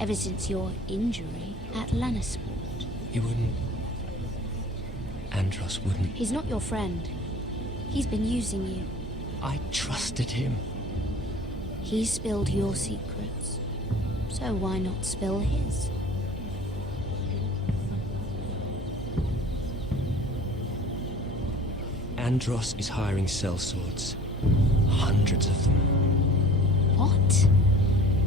Ever since your injury at Lannisport. He wouldn't... Andros wouldn't... He's not your friend. He's been using you. I trusted him. He spilled your secrets. So why not spill his? Andros is hiring sellswords. Hundreds of them. What?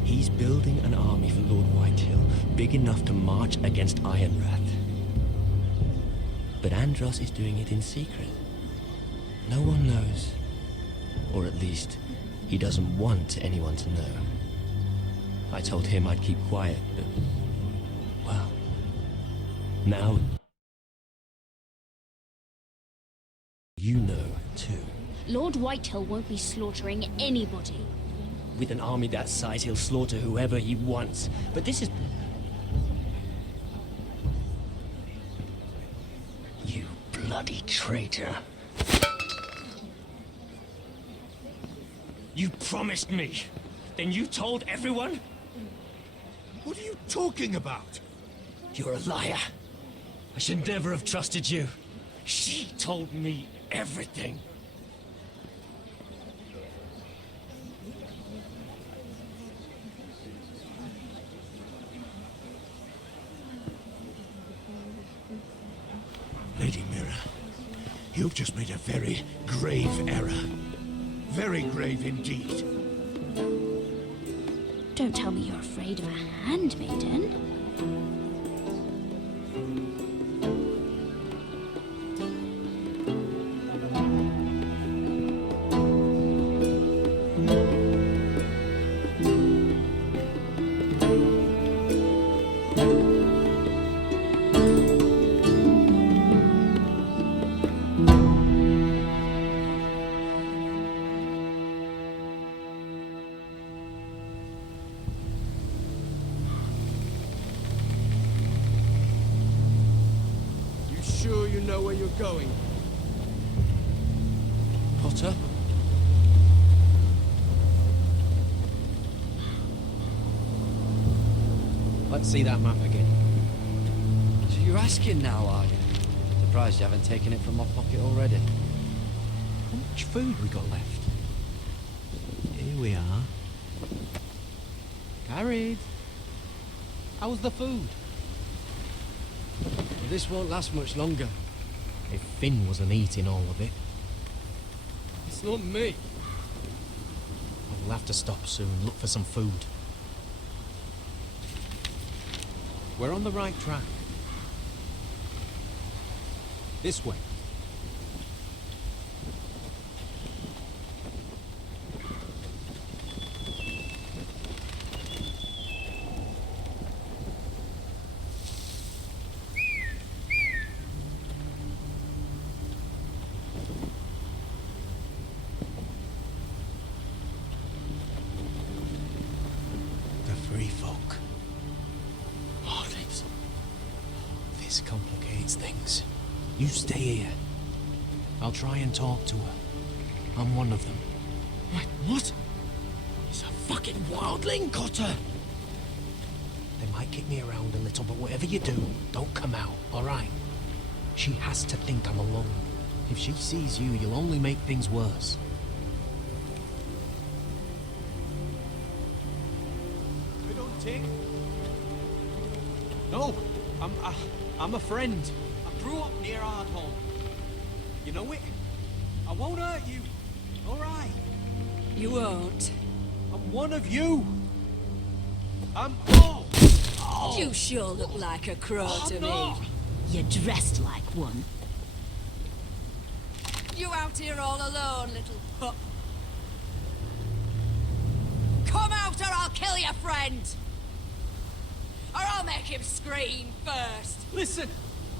He's building an army for Lord Whitehill, big enough to march against Ironrath. But Andros is doing it in secret. No one knows. Or at least, he doesn't want anyone to know. I told him I'd keep quiet, but... well... now... you know, too. Lord Whitehill won't be slaughtering anybody. With an army that size, he'll slaughter whoever he wants. But this is... you bloody traitor. You promised me. Then you told everyone? What are you talking about? You're a liar. I should never have trusted you. She told me everything. Lady Mira, you've just made a very grave error. Very grave indeed. Don't tell me you're afraid of a handmaiden. Sure you know where you're going? Potter? Let's see that map again. So you're asking now, are you? Surprised you haven't taken it from my pocket already. How much food we got left? Here we are. Carried. How's the food? Well, this won't last much longer. If Finn wasn't eating all of it. It's not me. We'll have to stop soon, look for some food. We're on the right track. This way. fairy folk. Oh, this complicates things. You stay here. I'll try and talk to her. I'm one of them. Wait, what? He's a fucking wildling, Cotter! They might kick me around a little, but whatever you do, don't come out, alright? She has to think I'm alone. If she sees you, you'll only make things worse. No, I'm a friend. I grew up near Ardhorn. You know it? I won't hurt you. All right. You won't. I'm one of you. I'm... Oh! You sure look like a crow to not. me. You're dressed like one. You out here all alone, little pup? Come out or I'll kill your friend! Or I'll make him scream first! Listen,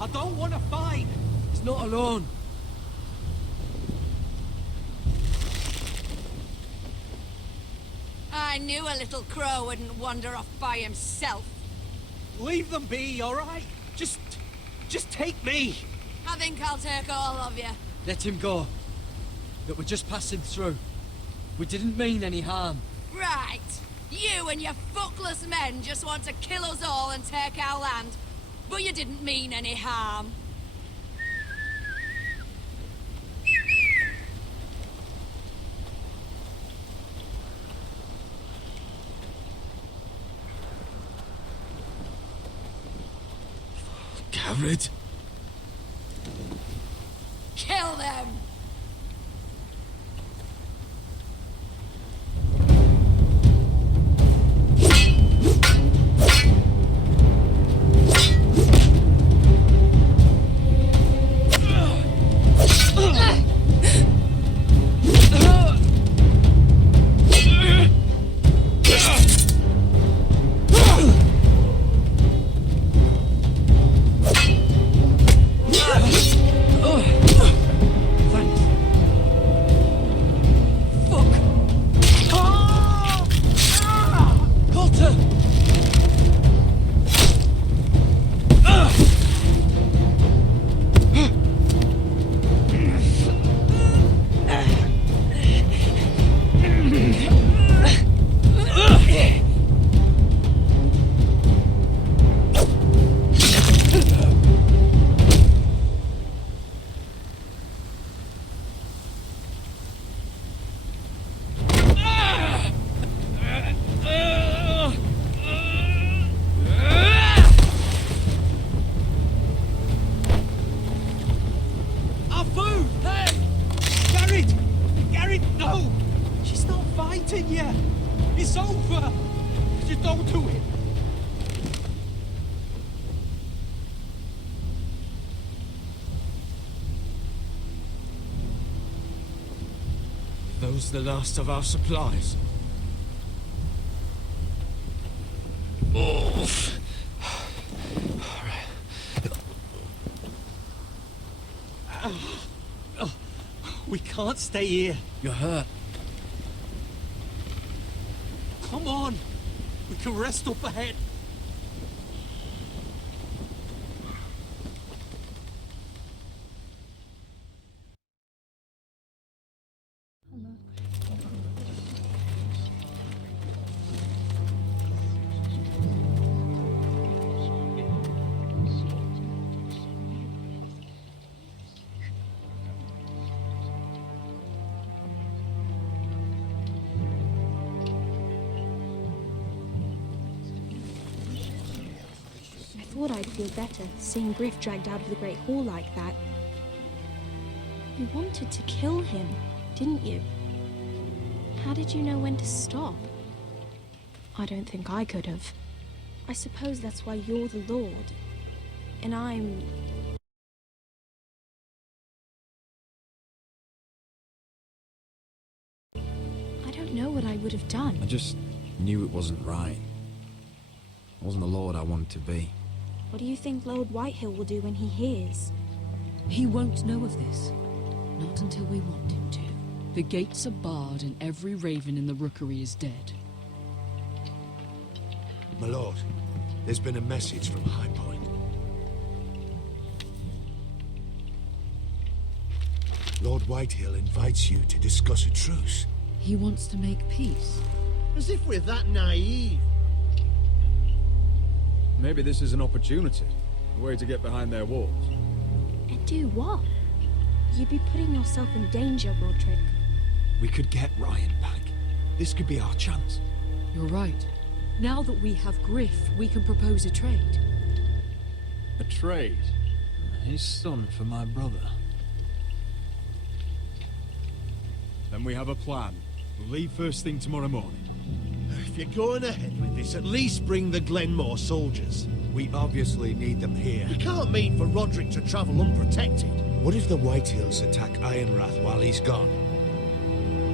I don't want to fight. He's not alone. I knew a little crow wouldn't wander off by himself. Leave them be, all right? Just take me. I think I'll take all of you. Let him go. That we're just passing through. We didn't mean any harm. Right. You and your fuckless men just want to kill us all and take our land. But you didn't mean any harm. Garrett? Kill them! It's over! Just don't do it! Those the last of our supplies? Oh. We can't stay here. You're hurt. Come on! We can rest up ahead. I thought I'd feel better seeing Griff dragged out of the Great Hall like that. You wanted to kill him, didn't you? How did you know when to stop? I don't think I could have. I suppose that's why you're the Lord, and I'm... I don't know what I would have done. I just knew it wasn't right. I wasn't the Lord I wanted to be. What do you think Lord Whitehill will do when he hears? He won't know of this. Not until we want him to. The gates are barred and every raven in the rookery is dead. My lord, there's been a message from High Point. Lord Whitehill invites you to discuss a truce. He wants to make peace. As if we're that naive. Maybe this is an opportunity. A way to get behind their walls. And do what? You'd be putting yourself in danger, Roderick. We could get Ryan back. This could be our chance. You're right. Now that we have Griff, we can propose a trade. A trade? His son for my brother. Then we have a plan. We'll leave first thing tomorrow morning. If you're going ahead with this, at least bring the Glenmore soldiers. We obviously need them here. You can't mean for Roderick to travel unprotected. What if the Whitehills attack Ironrath while he's gone?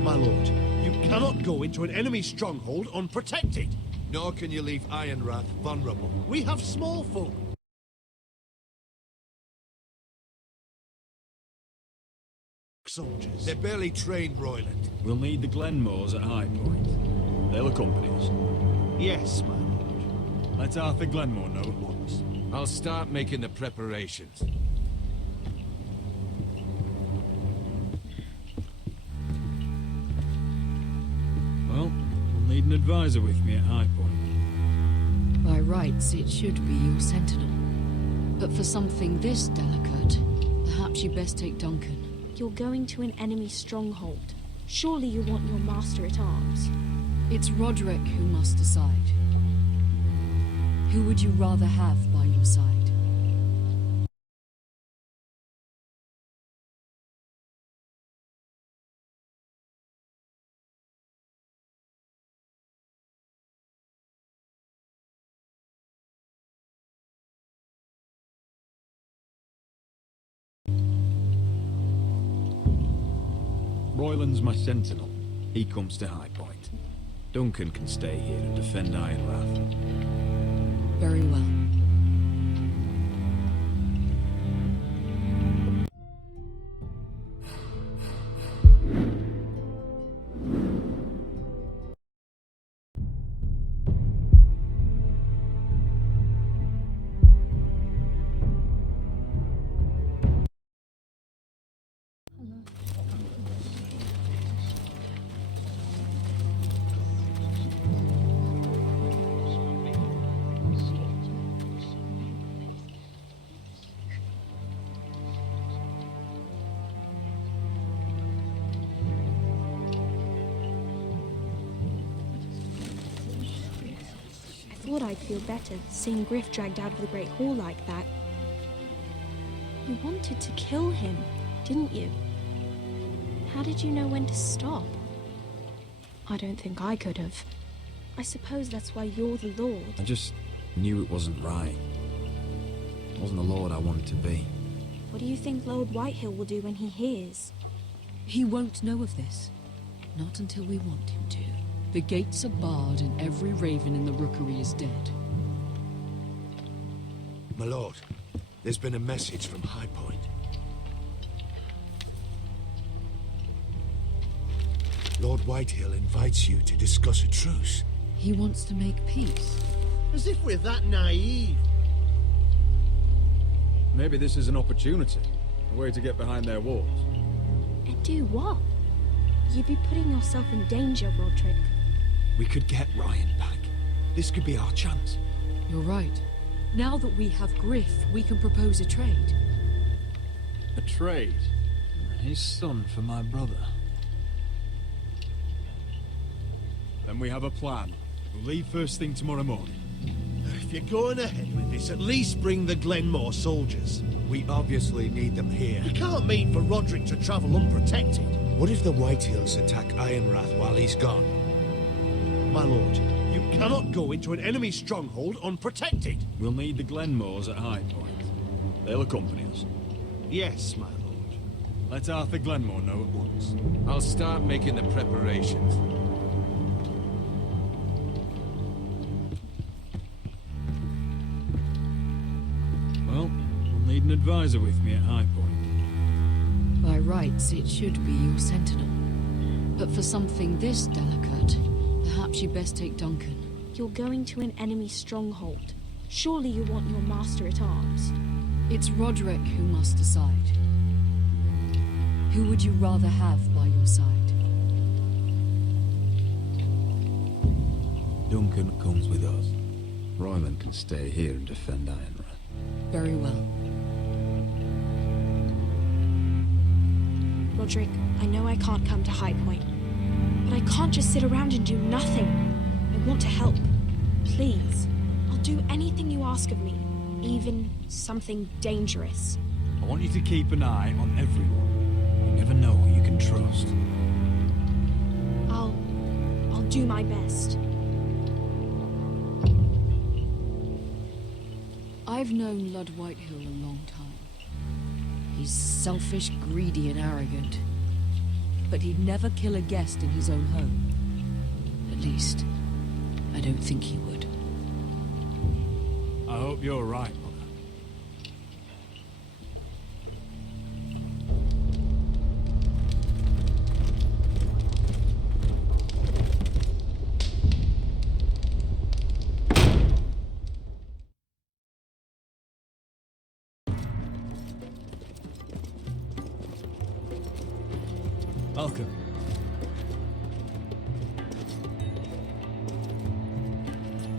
My lord, you cannot go into an enemy stronghold unprotected. Nor can you leave Ironrath vulnerable. We have small folk. Soldiers. They're barely trained, Royland. We'll need the Glenmores at High Point. They'll accompany us. Yes, my lord. Let Arthur Glenmore know at once. I'll start making the preparations. Well, we'll need an advisor with me at High Point. By rights, it should be your sentinel. But for something this delicate, perhaps you best take Duncan. You're going to an enemy stronghold. Surely you want your master at arms. It's Roderick who must decide. Who would you rather have by your side? Royland's my sentinel. He comes to High Point. Duncan can stay here to defend Ironrath. Very well. I thought I'd feel better seeing Griff dragged out of the Great Hall like that. You wanted to kill him, didn't you? How did you know when to stop? I don't think I could have. I suppose that's why you're the Lord. I just knew it wasn't right. It wasn't the Lord I wanted to be. What do you think Lord Whitehill will do when he hears? He won't know of this. Not until we want him to. The gates are barred and every raven in the rookery is dead. My lord, there's been a message from High Point. Lord Whitehill invites you to discuss a truce. He wants to make peace. As if we're that naive. Maybe this is an opportunity. A way to get behind their walls. And do what? You'd be putting yourself in danger, Roderick. We could get Ryan back. This could be our chance. You're right. Now that we have Griff, we can propose a trade. A trade? His son for my brother. Then we have a plan. We'll leave first thing tomorrow morning. If you're going ahead with this, at least bring the Glenmore soldiers. We obviously need them here. You can't mean for Roderick to travel unprotected. What if the Whitehills attack Ironrath while he's gone? My lord, you cannot go into an enemy stronghold unprotected. We'll need the Glenmores at High Point. They'll accompany us. Yes, my lord. Let Arthur Glenmore know at once. I'll start making the preparations. Well, we'll need an advisor with me at High Point. By rights, it should be your sentinel. But for something this delicate, perhaps you best take Duncan. You're going to an enemy stronghold. Surely you want your master at arms. It's Roderick who must decide. Who would you rather have by your side? Duncan comes with us. Royland can stay here and defend Ironrath. Very well. Roderick, I know I can't come to High Point, but I can't just sit around and do nothing. I want to help. Please. I'll do anything you ask of me, even something dangerous. I want you to keep an eye on everyone. You never know who you can trust. I'll do my best. I've known Lud Whitehill a long time. He's selfish, greedy, and arrogant. But he'd never kill a guest in his own home. At least, I don't think he would. I hope you're right, Mother. Welcome.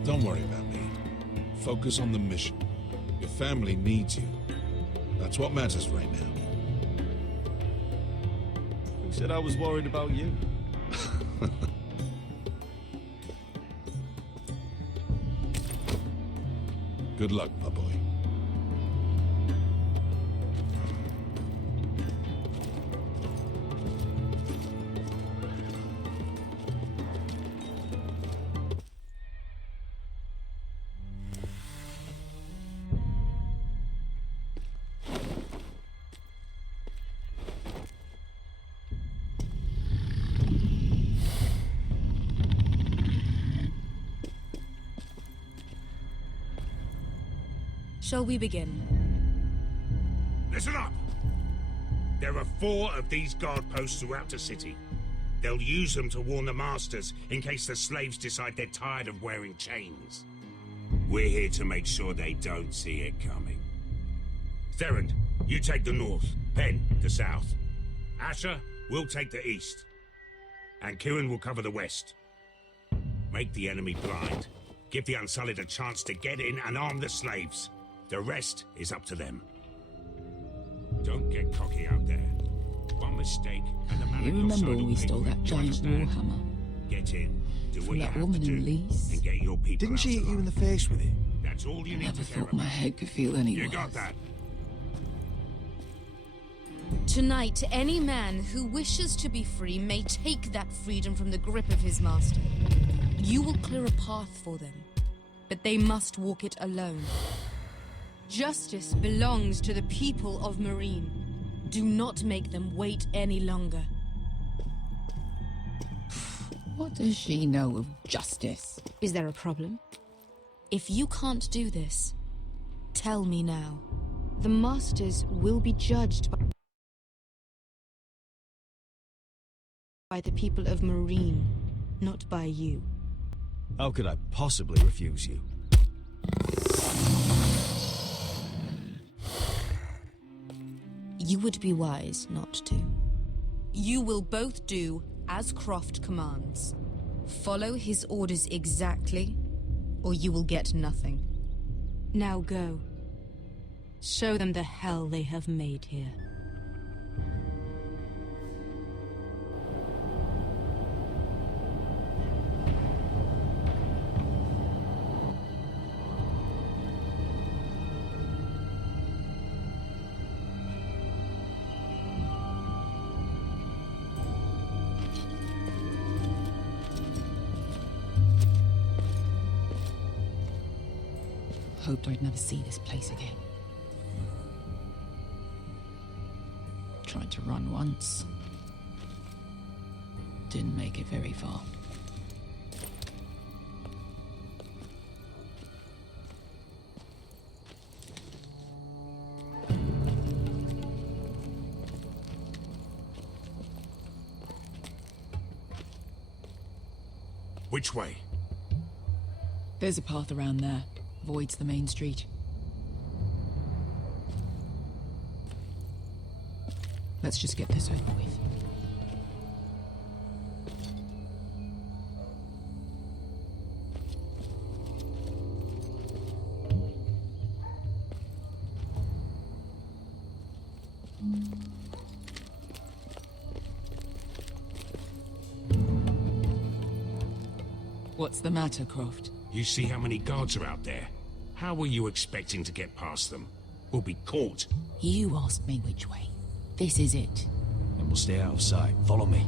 Don't worry about me. Focus on the mission. Your family needs you. That's what matters right now. Who said I was worried about you? Good luck, my boy. Shall we begin? Listen up! There are 4 of these guard posts throughout the city. They'll use them to warn the masters in case the slaves decide they're tired of wearing chains. We're here to make sure they don't see it coming. Theron, you take the north. Penn, the south. Asher, we'll take the east. And Kieran will cover the west. Make the enemy blind. Give the Unsullied a chance to get in and arm the slaves. The rest is up to them. Don't get cocky out there. One mistake and the man You at your remember side when will we pay stole for it. that Do you giant understand? warhammer? Get in, do what From you that have woman to do, in Leeds? and get your people Didn't she out hit you in the face with it? That's all you I need never to care thought my about. head could feel any You worse. got that? Tonight, any man who wishes to be free may take that freedom from the grip of his master. You will clear a path for them, but they must walk it alone. Justice belongs to the people of Marine. Do not make them wait any longer. What does she know of justice? Is there a problem? If you can't do this, tell me now. The masters will be judged by the people of Marine, not by you. How could I possibly refuse you? You would be wise not to. You will both do as Croft commands. Follow his orders exactly, or you will get nothing. Now go. Show them the hell they have made here. Hoped I'd never see this place again. Tried to run once. Didn't make it very far. Which way? There's a path around there. Avoids the main street. Let's just get this over with. What's the matter, Croft? You see how many guards are out there? How were you expecting to get past them? We'll be caught. You asked me which way. This is it. And we'll stay out of sight. Follow me.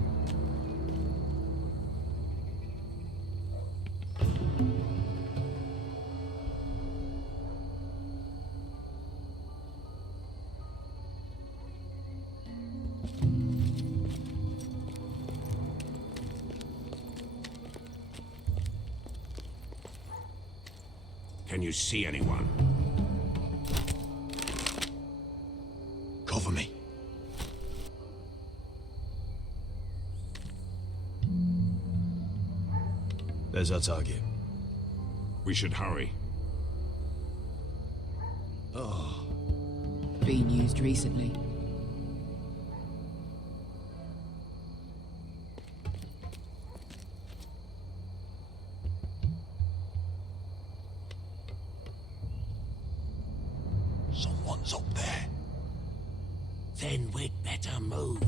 Can you see anyone? Cover me. There's our target. We should hurry. Oh. Been used recently. Someone's up there. Then we'd better move.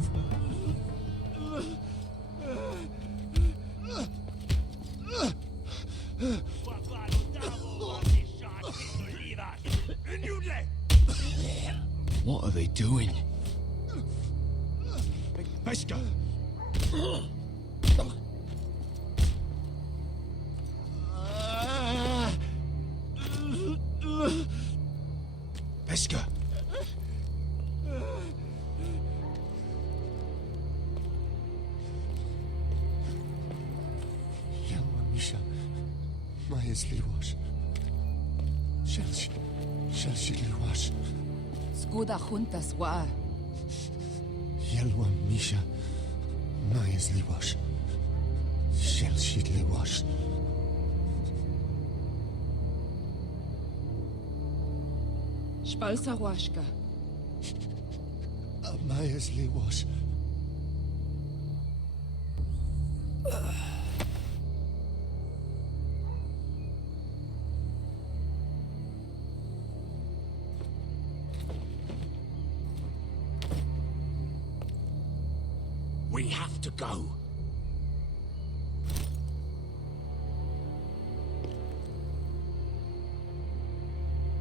What are they doing? Pesca! Pesca! Misha, Liwash. Shelshi Liwash. Skuda juntas wa. Yelwa Misha, Liwash. Shelshi Liwash. Spalsa washka. Mayas Liwash. We have to go.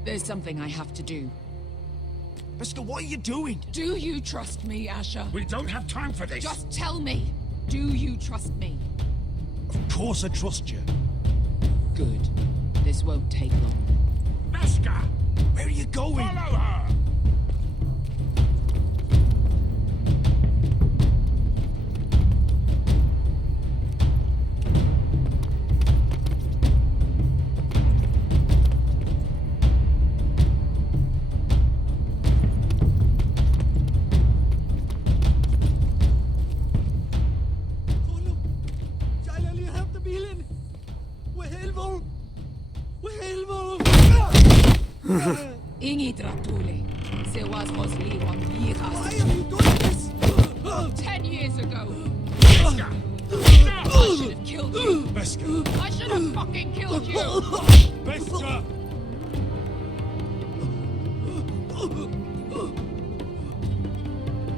There's something I have to do. Pesca, what are you doing? Do you trust me, Asher? We don't have time for this. Just tell me. Do you trust me? Of course I trust you. Good. This won't take long. Pesca! Where are you going? Follow her! Ingi Dratule. Se was Rosli one Why have you done this? 10 years ago. Pesca! I should have killed you. Pesca! I should have fucking killed you. Pesca!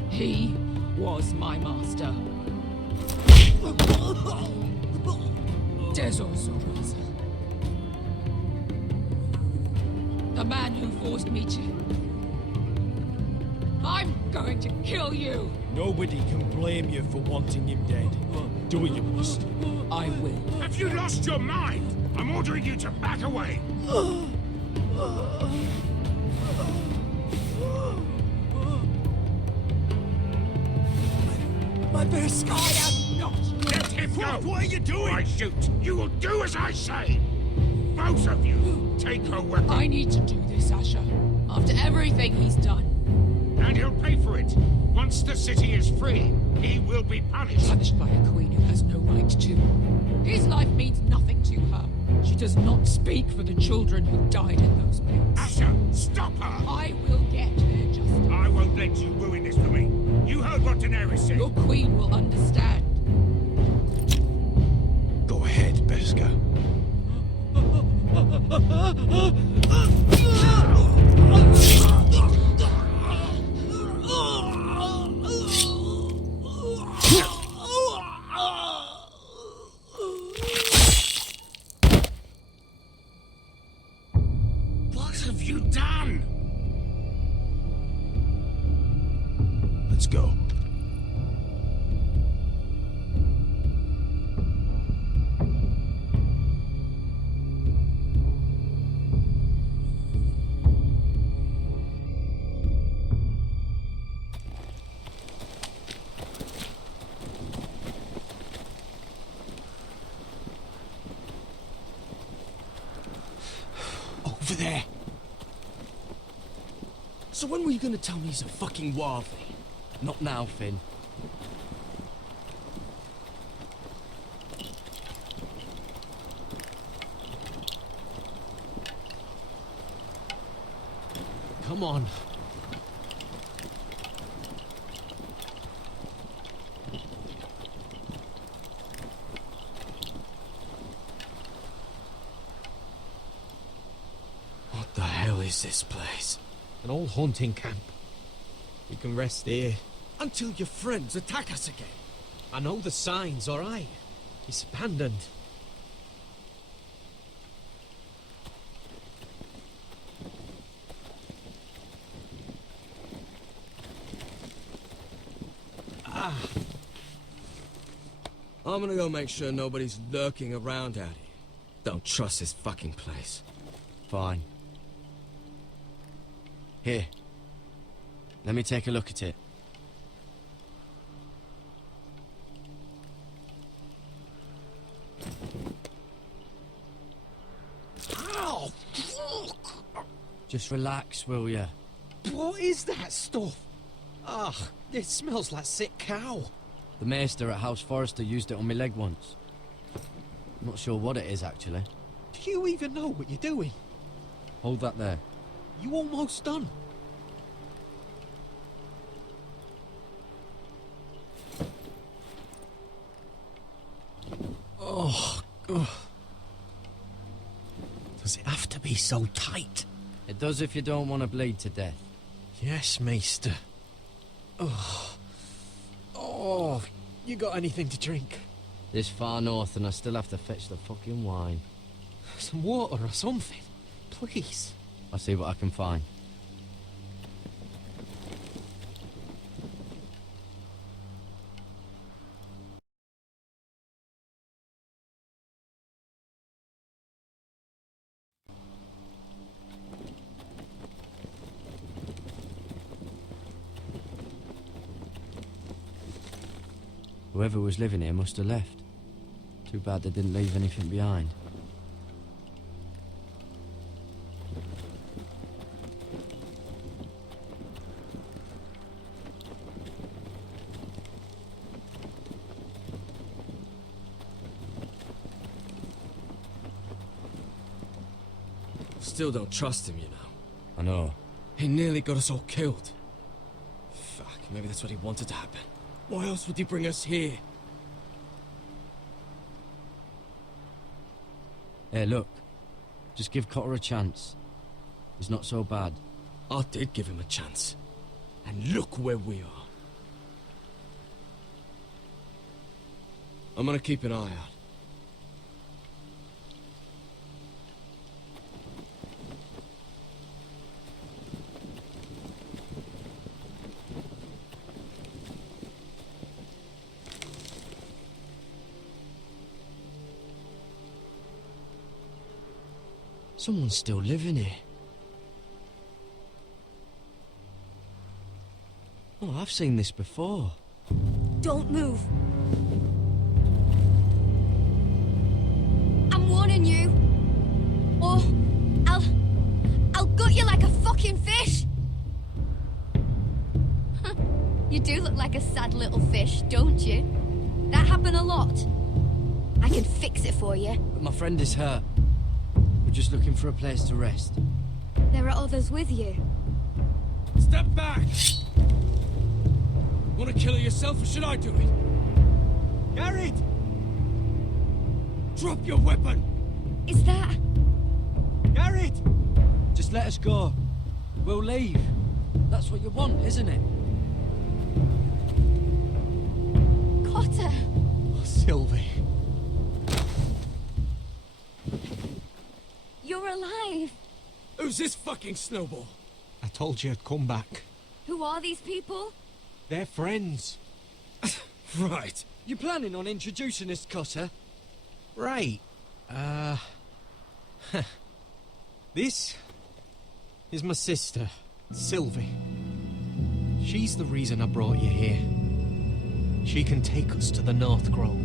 He was my master. Desosorosa. The man who forced me to... I'm going to kill you! Nobody can blame you for wanting him dead. Do what you must. I will. Have you lost your mind? I'm ordering you to back away. My best guy, I'm not. Let him go. What are you doing? I shoot. You will do as I say. Both of you, take her weapon. I need to do this, Asher. After everything he's done. And he'll pay for it. Once the city is free, he will be punished. Punished by a queen who has no right to. His life means nothing to her. She does not speak for the children who died in those pits. Asher, stop her! I will get her justice. I won't let you ruin this for me. You heard what Daenerys said. Your queen will understand. Go ahead, Beskar. What have you done? Let's go. Over there. So when were you gonna tell me he's a fucking wildling? Not now, Finn. Come on. What the hell is this place? An old hunting camp. We can rest here. Until your friends attack us again. I know the signs, alright? It's abandoned. I'm gonna go make sure nobody's lurking around out here. Don't trust this fucking place. Fine. Here. Let me take a look at it. Ow! Fuck! Just relax, will ya? What is that stuff? Ah, it smells like sick cow. The maester at House Forrester used it on my leg once. I'm not sure what it is, actually. Do you even know what you're doing? Hold that there. You almost done. Oh, ugh. Does it have to be so tight? It does if you don't want to bleed to death. Yes, Maester. Oh. Oh, you got anything to drink? This far north and I still have to fetch the fucking wine. Some water or something, please. I'll see what I can find. Whoever was living here must have left. Too bad they didn't leave anything behind. Still don't trust him, you know. I know. He nearly got us all killed. Fuck, maybe that's what he wanted to happen. Why else would he bring us here? Hey, look. Just give Cotter a chance. He's not so bad. I did give him a chance. And look where we are. I'm gonna keep an eye out. Someone's still living here. Oh, I've seen this before. Don't move. I'm warning you. Or I'll gut you like a fucking fish. You do look like a sad little fish, don't you? That happen a lot. I can fix it for you. But my friend is hurt. just looking for a place to rest. There are others with you. Step back! Want to kill her yourself, or should I do it? Garrett! Drop your weapon! Is that... Garrett! Just let us go. We'll leave. That's what you want, isn't it? Cotter! Sylvie. You're alive! Who's this fucking snowball? I told you I'd come back. Who are these people? They're friends. Right. You planning on introducing us, Cotter? Right. This is my sister, Sylvie. She's the reason I brought you here. She can take us to the North Grove.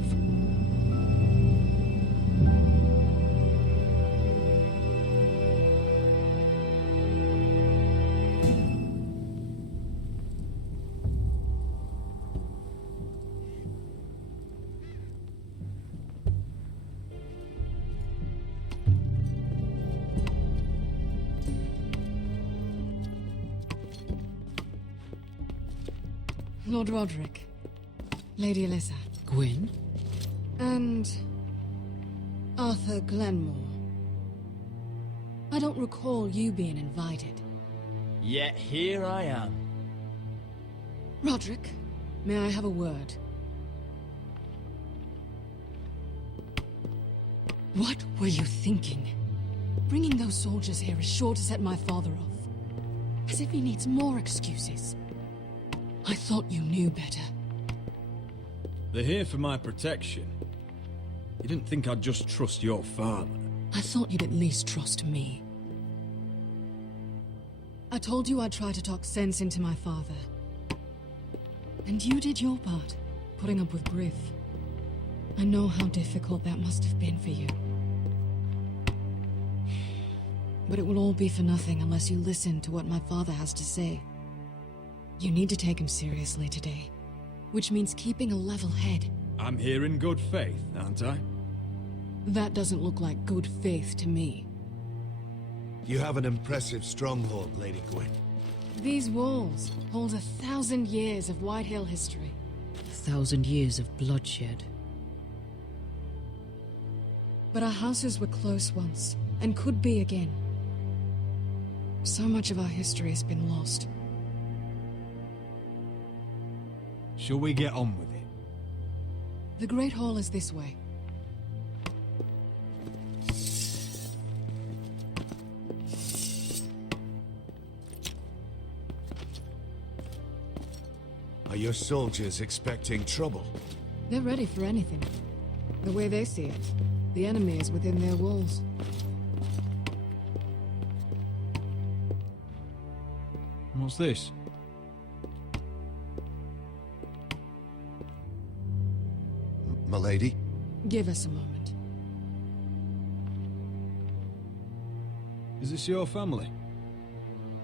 Lord Roderick, Lady Alyssa. Gwyn? And... Arthur Glenmore. I don't recall you being invited. Yet here I am. Roderick, may I have a word? What were you thinking? Bringing those soldiers here is sure to set my father off. As if he needs more excuses. I thought you knew better. They're here for my protection. You didn't think I'd just trust your father? I thought you'd at least trust me. I told you I'd try to talk sense into my father. And you did your part, putting up with Griff. I know how difficult that must have been for you. But it will all be for nothing unless you listen to what my father has to say. You need to take him seriously today, which means keeping a level head. I'm here in good faith, aren't I? That doesn't look like good faith to me. You have an impressive stronghold, Lady Gwyn. These walls hold 1,000 years of Whitehill history. 1,000 years of bloodshed. But our houses were close once, and could be again. So much of our history has been lost. Shall we get on with it? The Great Hall is this way. Are your soldiers expecting trouble? They're ready for anything. The way they see it, the enemy is within their walls. What's this? Milady? Give us a moment. Is this your family?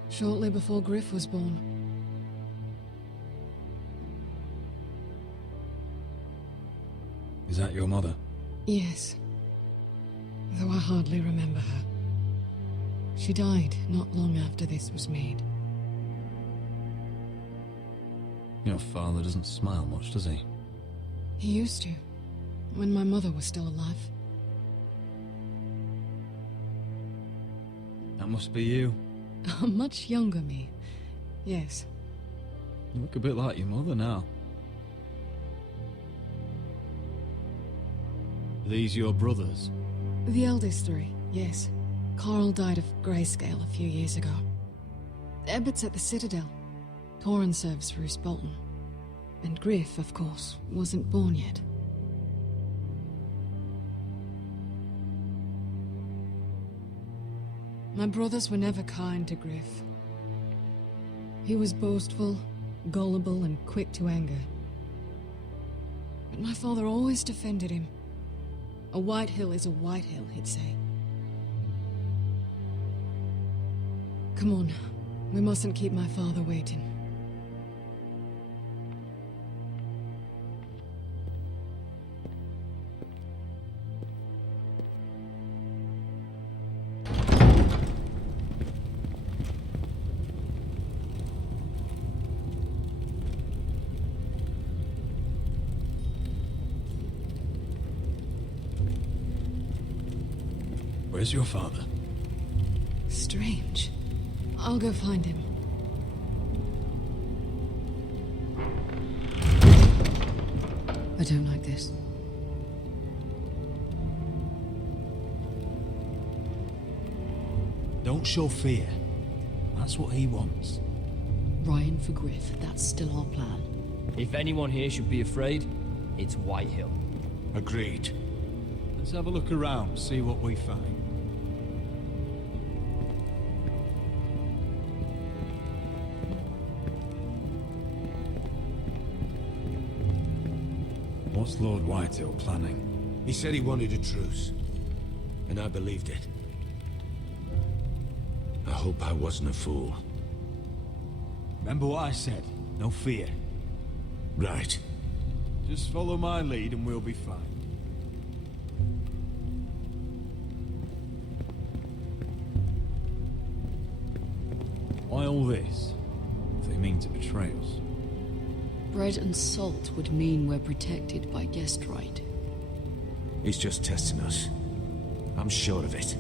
Shortly before Griff was born. Is that your mother? Yes. Though I hardly remember her. She died not long after this was made. Your father doesn't smile much, does he? He used to, when my mother was still alive. That must be you. A much younger me. Yes. You look a bit like your mother now. Are these your brothers? The eldest three, yes. Carl died of grayscale a few years ago. Ebbett's at the Citadel. Torrin serves Roose Bolton. And Griff, of course, wasn't born yet. My brothers were never kind to Griff. He was boastful, gullible, and quick to anger. But my father always defended him. A Whitehill is a Whitehill, he'd say. Come on, we mustn't keep my father waiting. Where's your father? Strange. I'll go find him. I don't like this. Don't show fear. That's what he wants. Ryan for Griff, that's still our plan. If anyone here should be afraid, it's Whitehill. Agreed. Let's have a look around, see what we find. What's Lord Whitehill planning? He said he wanted a truce, and I believed it. I hope I wasn't a fool. Remember what I said? No fear. Right. Just follow my lead and we'll be fine. Why all this? If they mean to betray us. Bread and salt would mean we're protected by guest right. He's just testing us. I'm sure of it.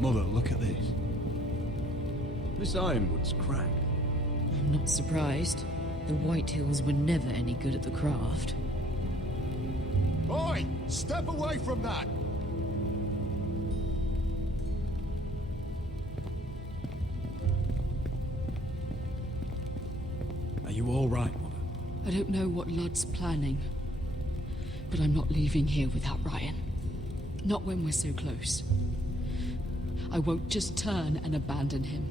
Mother, look at this. This ironwood's cracked. I'm not surprised. The Whitehills were never any good at the craft. Oi! Step away from that! Are you all right, Mother? I don't know what Ludd's planning, but I'm not leaving here without Ryan. Not when we're so close. I won't just turn and abandon him.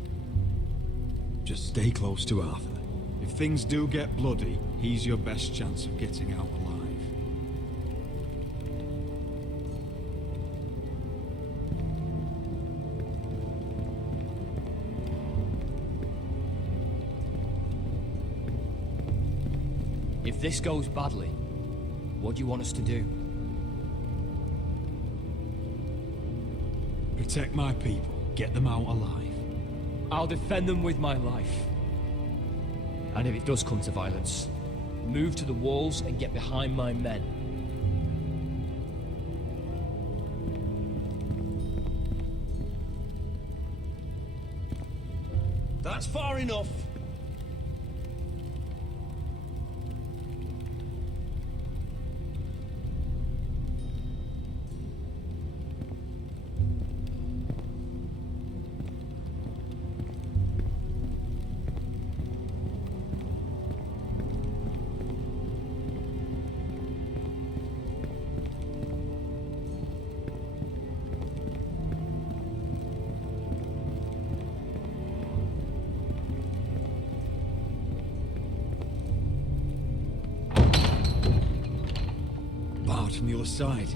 Just stay close to Arthur. If things do get bloody, he's your best chance of getting out alive. If this goes badly, what do you want us to do? Protect my people. Get them out alive. I'll defend them with my life. And if it does come to violence, move to the walls and get behind my men. That's far enough. Barred from the other side.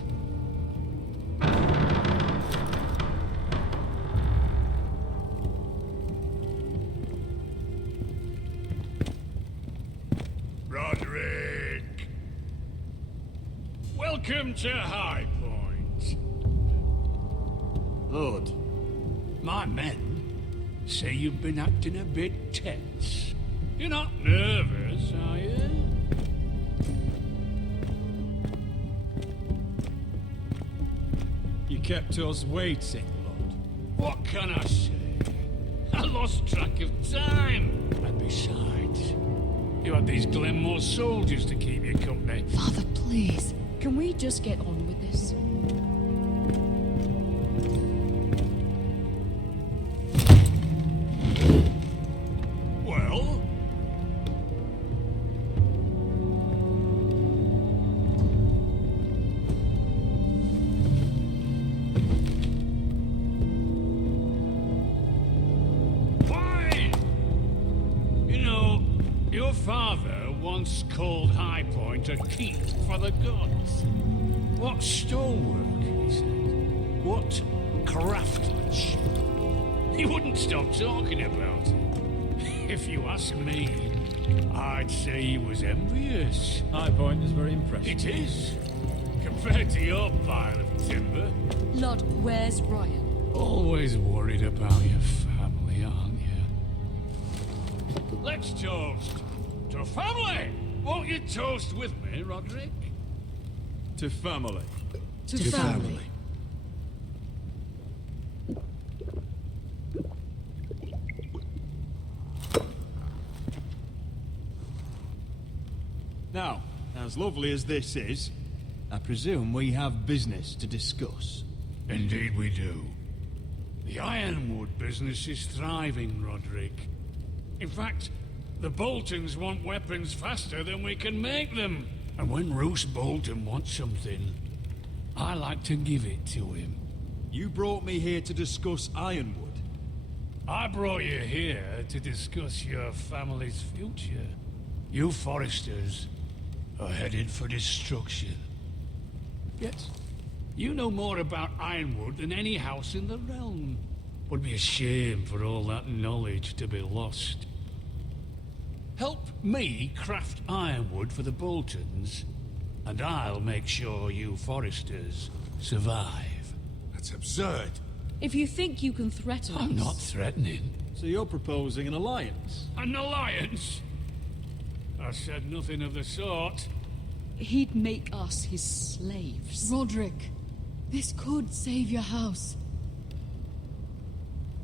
Roderick! Welcome to High Point. Lord, my men say you've been acting a bit tense. You're not nervous, are you? You kept us waiting, Lord. What can I say? I lost track of time. And besides, you had these Glenmore soldiers to keep you company. Father, please. Can we just get on with this? Well? Fine! You know, your father once called High Point a keep for the gods. What stonework, he said. What craftsmanship. He wouldn't stop talking about it. If you ask me, I'd say he was envious. High Point is very impressive. It is. Compared to your pile of timber. Ludd, where's Ryan? Always worried about your family, aren't you? Let's toast to family! Won't you toast with me, Roderick? To family. To family. Now, as lovely as this is, I presume we have business to discuss. Indeed we do. The Ironwood business is thriving, Roderick. In fact, the Boltons want weapons faster than we can make them. And when Roose Bolton wants something, I like to give it to him. You brought me here to discuss Ironwood. I brought you here to discuss your family's future. You Foresters are headed for destruction. Yet, you know more about Ironwood than any house in the realm. Would be a shame for all that knowledge to be lost. Help me craft Ironwood for the Boltons, and I'll make sure you Foresters survive. That's absurd. If you think you can threaten I'm not threatening. So you're proposing an alliance? An alliance? I said nothing of the sort. He'd make us his slaves. Roderick, this could save your house.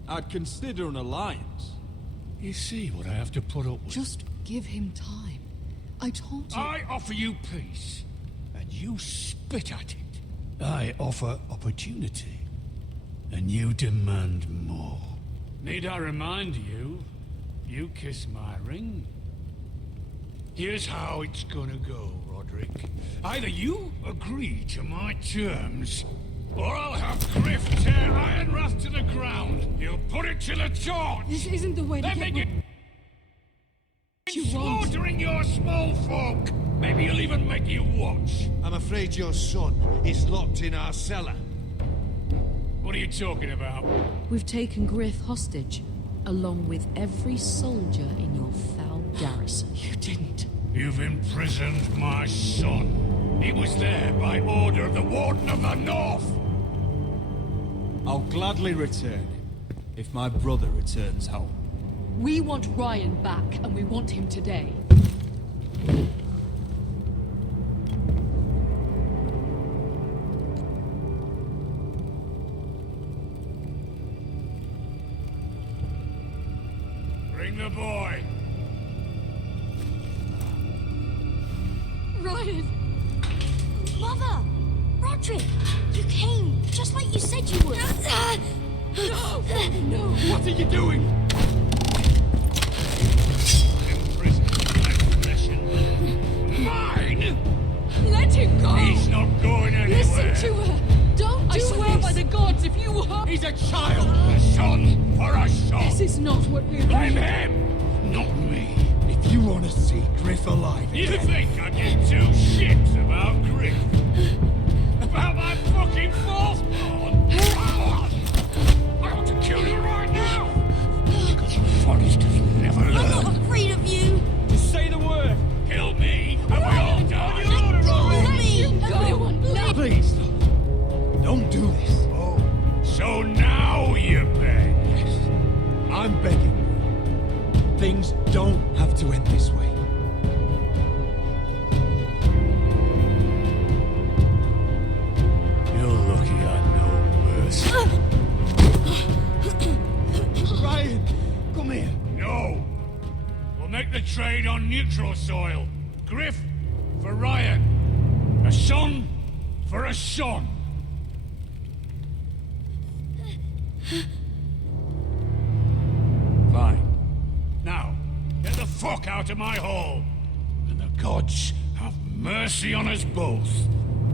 I'd consider an alliance. You see what I have to put up with? Just give him time. I told you. I offer you peace, and you spit at it. I offer opportunity, and you demand more. Need I remind you, you kiss my ring? Here's how it's gonna go, Roderick. Either you agree to my terms, or I'll have Griff tear Ironwrath to the ground. He'll put it to the torch. This isn't the way to Then get slaughtering your small folk. Maybe he'll even make you watch. I'm afraid your son is locked in our cellar. What are you talking about? We've taken Griff hostage, along with every soldier in your foul garrison. You didn't. You've imprisoned my son. He was there by order of the Warden of the North. I'll gladly return him, if my brother returns home. We want Ryan back, and we want him today. Bring the boy. Ryan! Mother! Roderick! You came, just like you said you would. No! No! What are you doing? Mine? Let him go! He's not going anywhere. Listen to her! Don't do this! I swear by the gods, if you hurt... He's a child! A son for a son! This is not what we're Blame doing. him! Not me! If you want to see Griff alive You again... think I give two shits about Griff? About my fucking fourthborn? I want to kill you right now! Because you Foresters never learn. I'm not afraid of you! Just say the word! Kill me, and we all die! Let me! Everyone, Please, don't do this. Oh, so now you beg? I'm begging you. Things don't have to end this way. You're lucky I know mercy. Ryan, come here. No! We'll make the trade on neutral soil. Griff for Ryan. A son for a son. Fine. Now, get the fuck out of my hall. And the gods have mercy on us both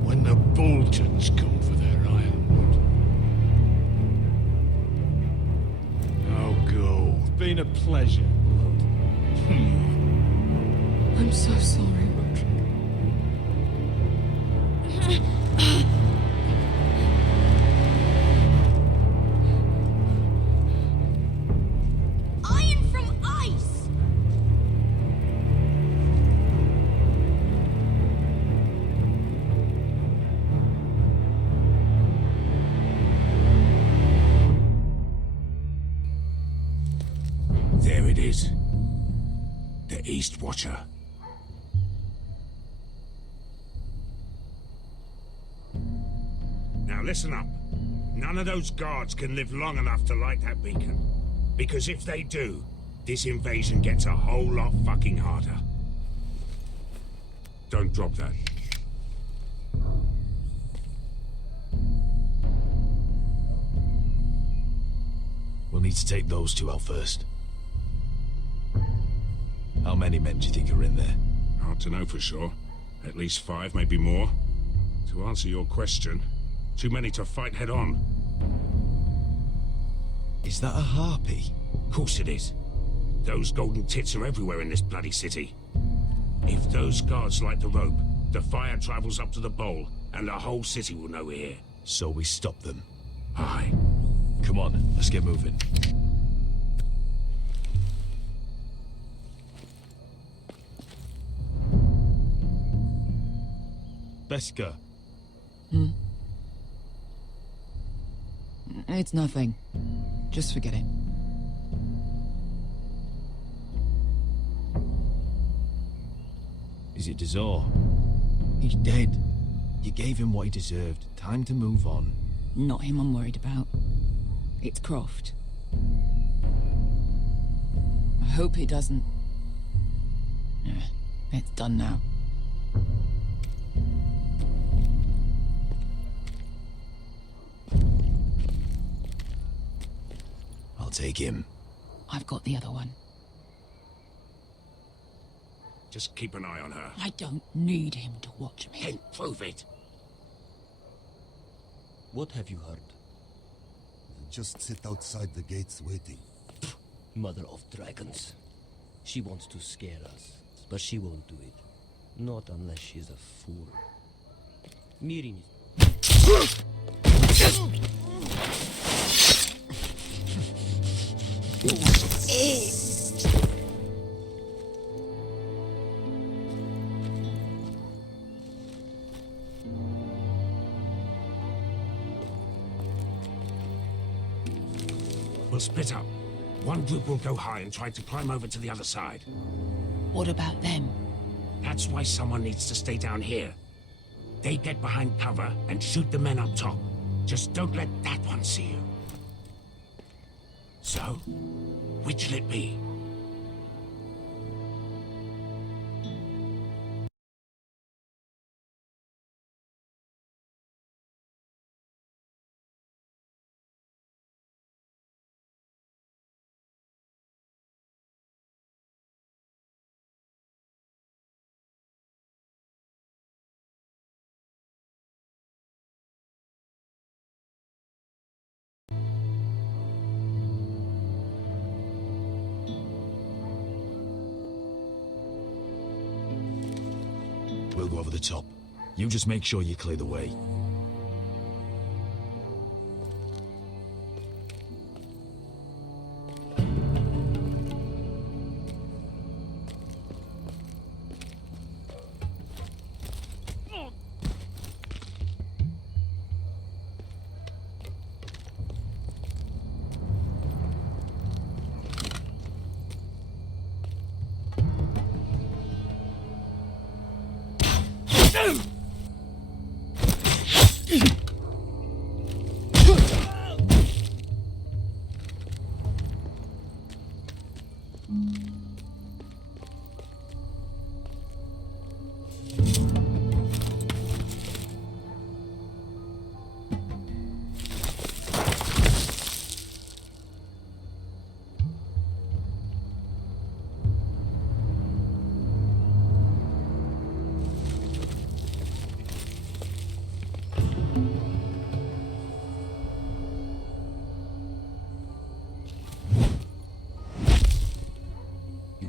when the Boltons come for their ironwood. Now go. It's been a pleasure, Lord. I'm so sorry, Roderick. Iron from ice! There it is. The East Watcher. Now listen up. None of those guards can live long enough to light that beacon. Because if they do, this invasion gets a whole lot fucking harder. Don't drop that. We'll need to take those two out first. How many men do you think are in there? Hard to know for sure. At least 5, maybe more. To answer your question, too many to fight head on. Is that a harpy? Of course it is. Those golden tits are everywhere in this bloody city. If those guards light the rope, the fire travels up to the bowl, and the whole city will know we're here. So we stop them. Aye. Come on, let's get moving. Beska. It's nothing. Just forget it. Is it Dazor? He's dead. You gave him what he deserved. Time to move on. Not him I'm worried about. It's Croft. I hope he doesn't... Yeah, it's done now. I'll take him. I've got the other one. Just keep an eye on her. I don't need him to watch me. Then prove it. What have you heard? Just sit outside the gates waiting. Mother of dragons. She wants to scare us, but she won't do it. Not unless she's a fool. Mirin We'll split up. One group will go high and try to climb over to the other side. What about them? That's why someone needs to stay down here. They get behind cover and shoot the men up top. Just don't let that one see you. So, which'll it be? We'll go over the top. You just make sure you clear the way.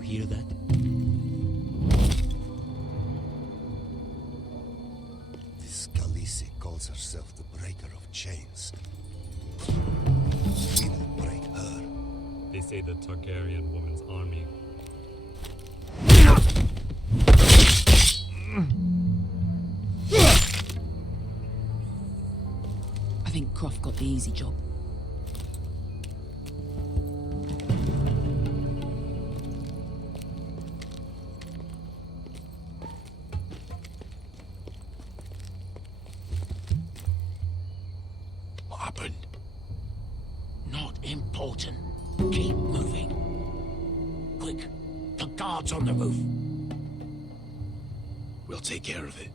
hear that? This Khaleesi calls herself the Breaker of Chains. We will break her. They say the Targaryen woman's army. I think Croft got the easy job. important. Keep moving. Quick, the guards on the roof. We'll take care of it.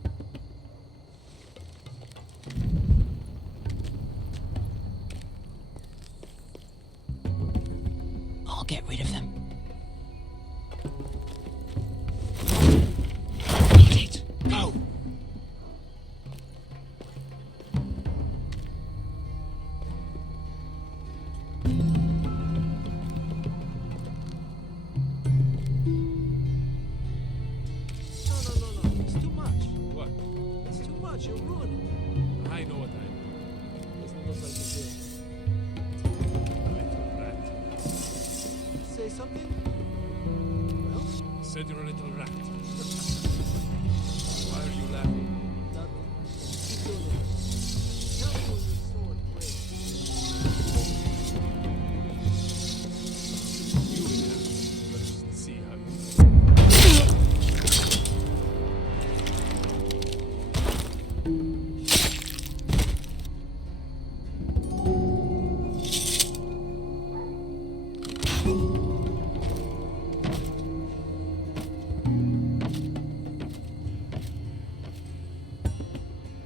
I'll get rid of them. Get it. Go. No. It's too much. What? It's too much. You'll ruin it. I know what I mean. Doesn't look like you did. Say something? Well? Said you're a little rat. Why are you laughing? Nothing. Keep doing it. Tell me when your sword breaks. You will have to first see how you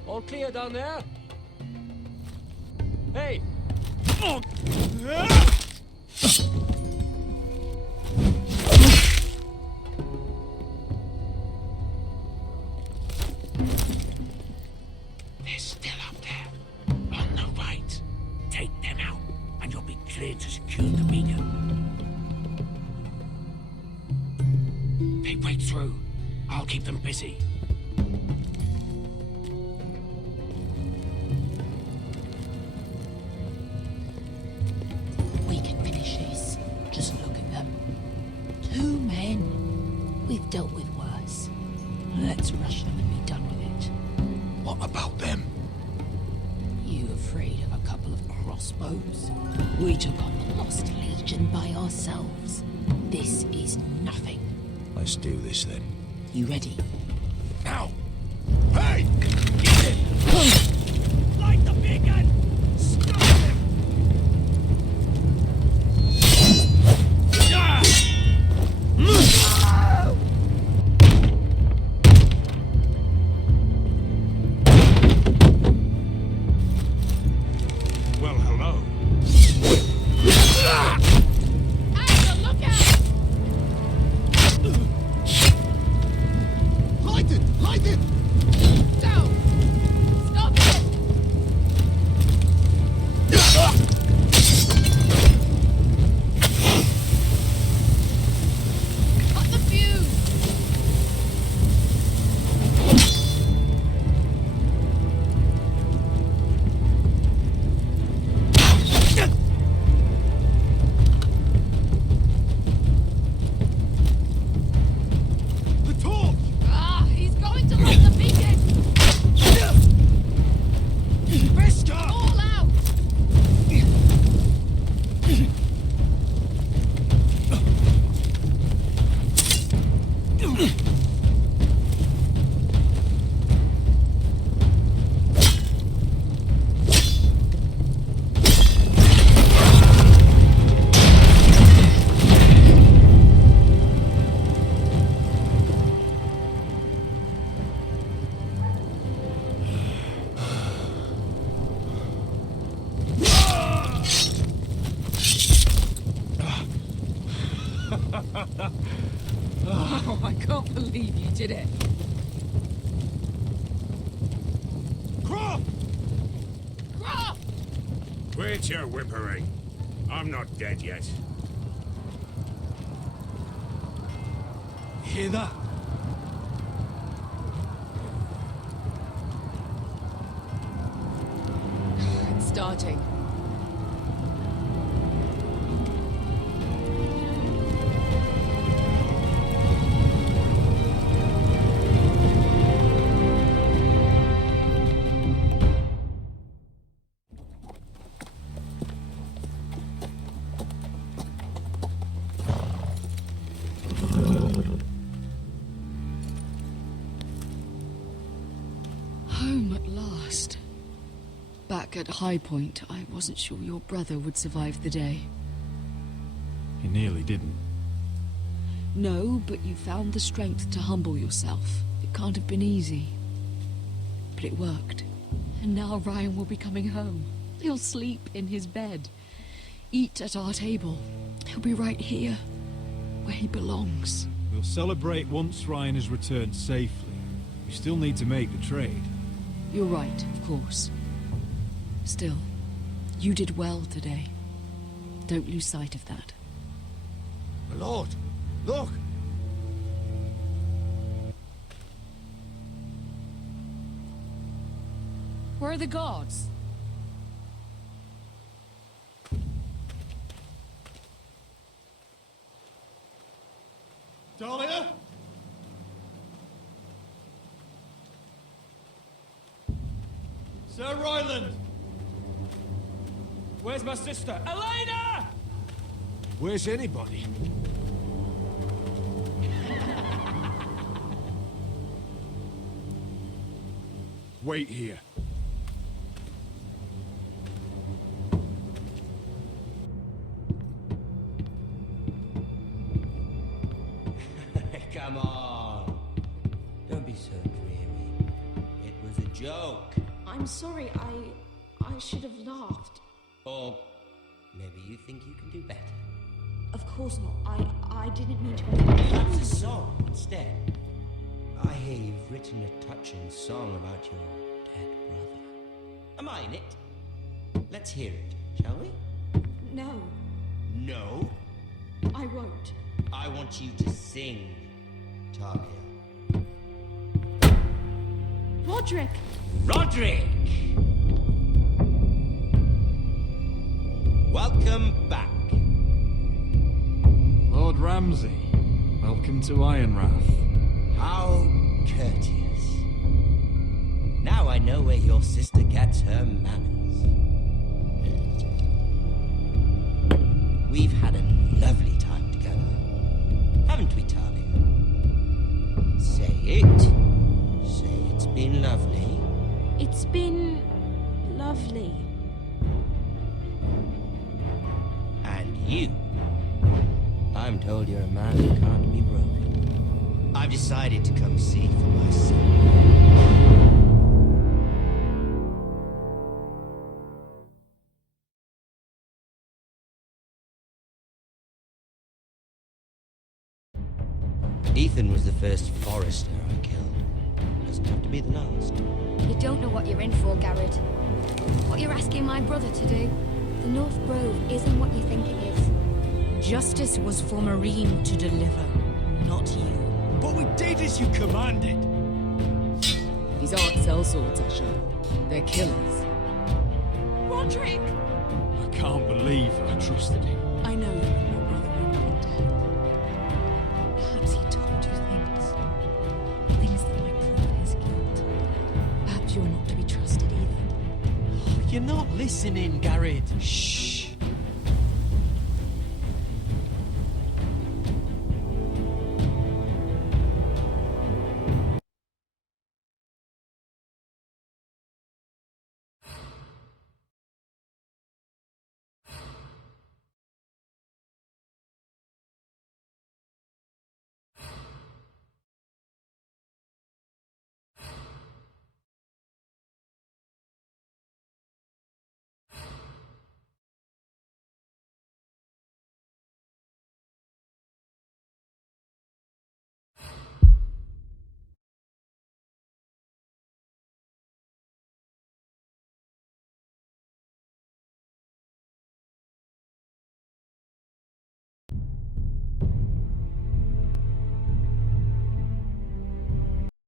All clear down there? Hey! They're still up there. On the right. Take them out, and you'll be clear to secure the beacon. They break through. I'll keep them busy. We can finish this. Just look at them. 2 men. We've dealt with worse. Let's rush them and be done with it. What about them? You afraid of a couple of crossbows? We took on the Lost Legion by ourselves. This is nothing. Let's do this then. You ready? Now! Hey! Get it! Light the beacon! Stop him! Well, hello. Asher, look out! Light it! Light it! Down! Stop it! Cut the fuse! The torch! Ah, he's going to light the beacon! Beskar! All out! Oh, I can't believe you did it. Croft! Croft! Quit your whimpering. I'm not dead yet. Hear that? It's starting. Home at last. Back at High Point, I wasn't sure your brother would survive the day. You nearly didn't. No, but you found the strength to humble yourself. It can't have been easy. But it worked. And now Ryan will be coming home. He'll sleep in his bed. Eat at our table. He'll be right here, where he belongs. We'll celebrate once Ryan has returned safely. We still need to make the trade. You're right, of course. Still, you did well today. Don't lose sight of that. My lord, look! Where are the guards? Dahlia? Sir Ryland! Where's my sister? Elena! Where's anybody? Wait here. Come on. Don't be so dreary. It was a joke. I'm sorry, I should have laughed. Or maybe you think you can do better. Of course not. I didn't mean to. That's a song instead. I hear you've written a touching song about your dead brother. Am I in it? Let's hear it, shall we? No, No. I won't. I want you to sing, Talia. Roderick! Roderick! Welcome back. Lord Ramsay, welcome to Ironrath. How courteous. Now I know where your sister gets her manners. We've had a lovely time together, haven't we, Talia? Say it. Say it's been lovely. It's been lovely. And you. I'm told you're a man who can't be broken. I've decided to come see for myself. Ethan was the first Forrester I killed. Doesn't have to be the last. You don't know what you're in for, Garrett. What you're asking my brother to do. The North Grove isn't what you think it is. Justice was for Marine to deliver, not you. But we did as you commanded. These aren't sellswords, Asher. They're killers. Roderick! I can't believe I trusted him. I know you and your brother were not in debt. Perhaps he told you things. Things that might prove his guilt. Perhaps you're not to be trusted either. You're not listening, Garrett. Shh!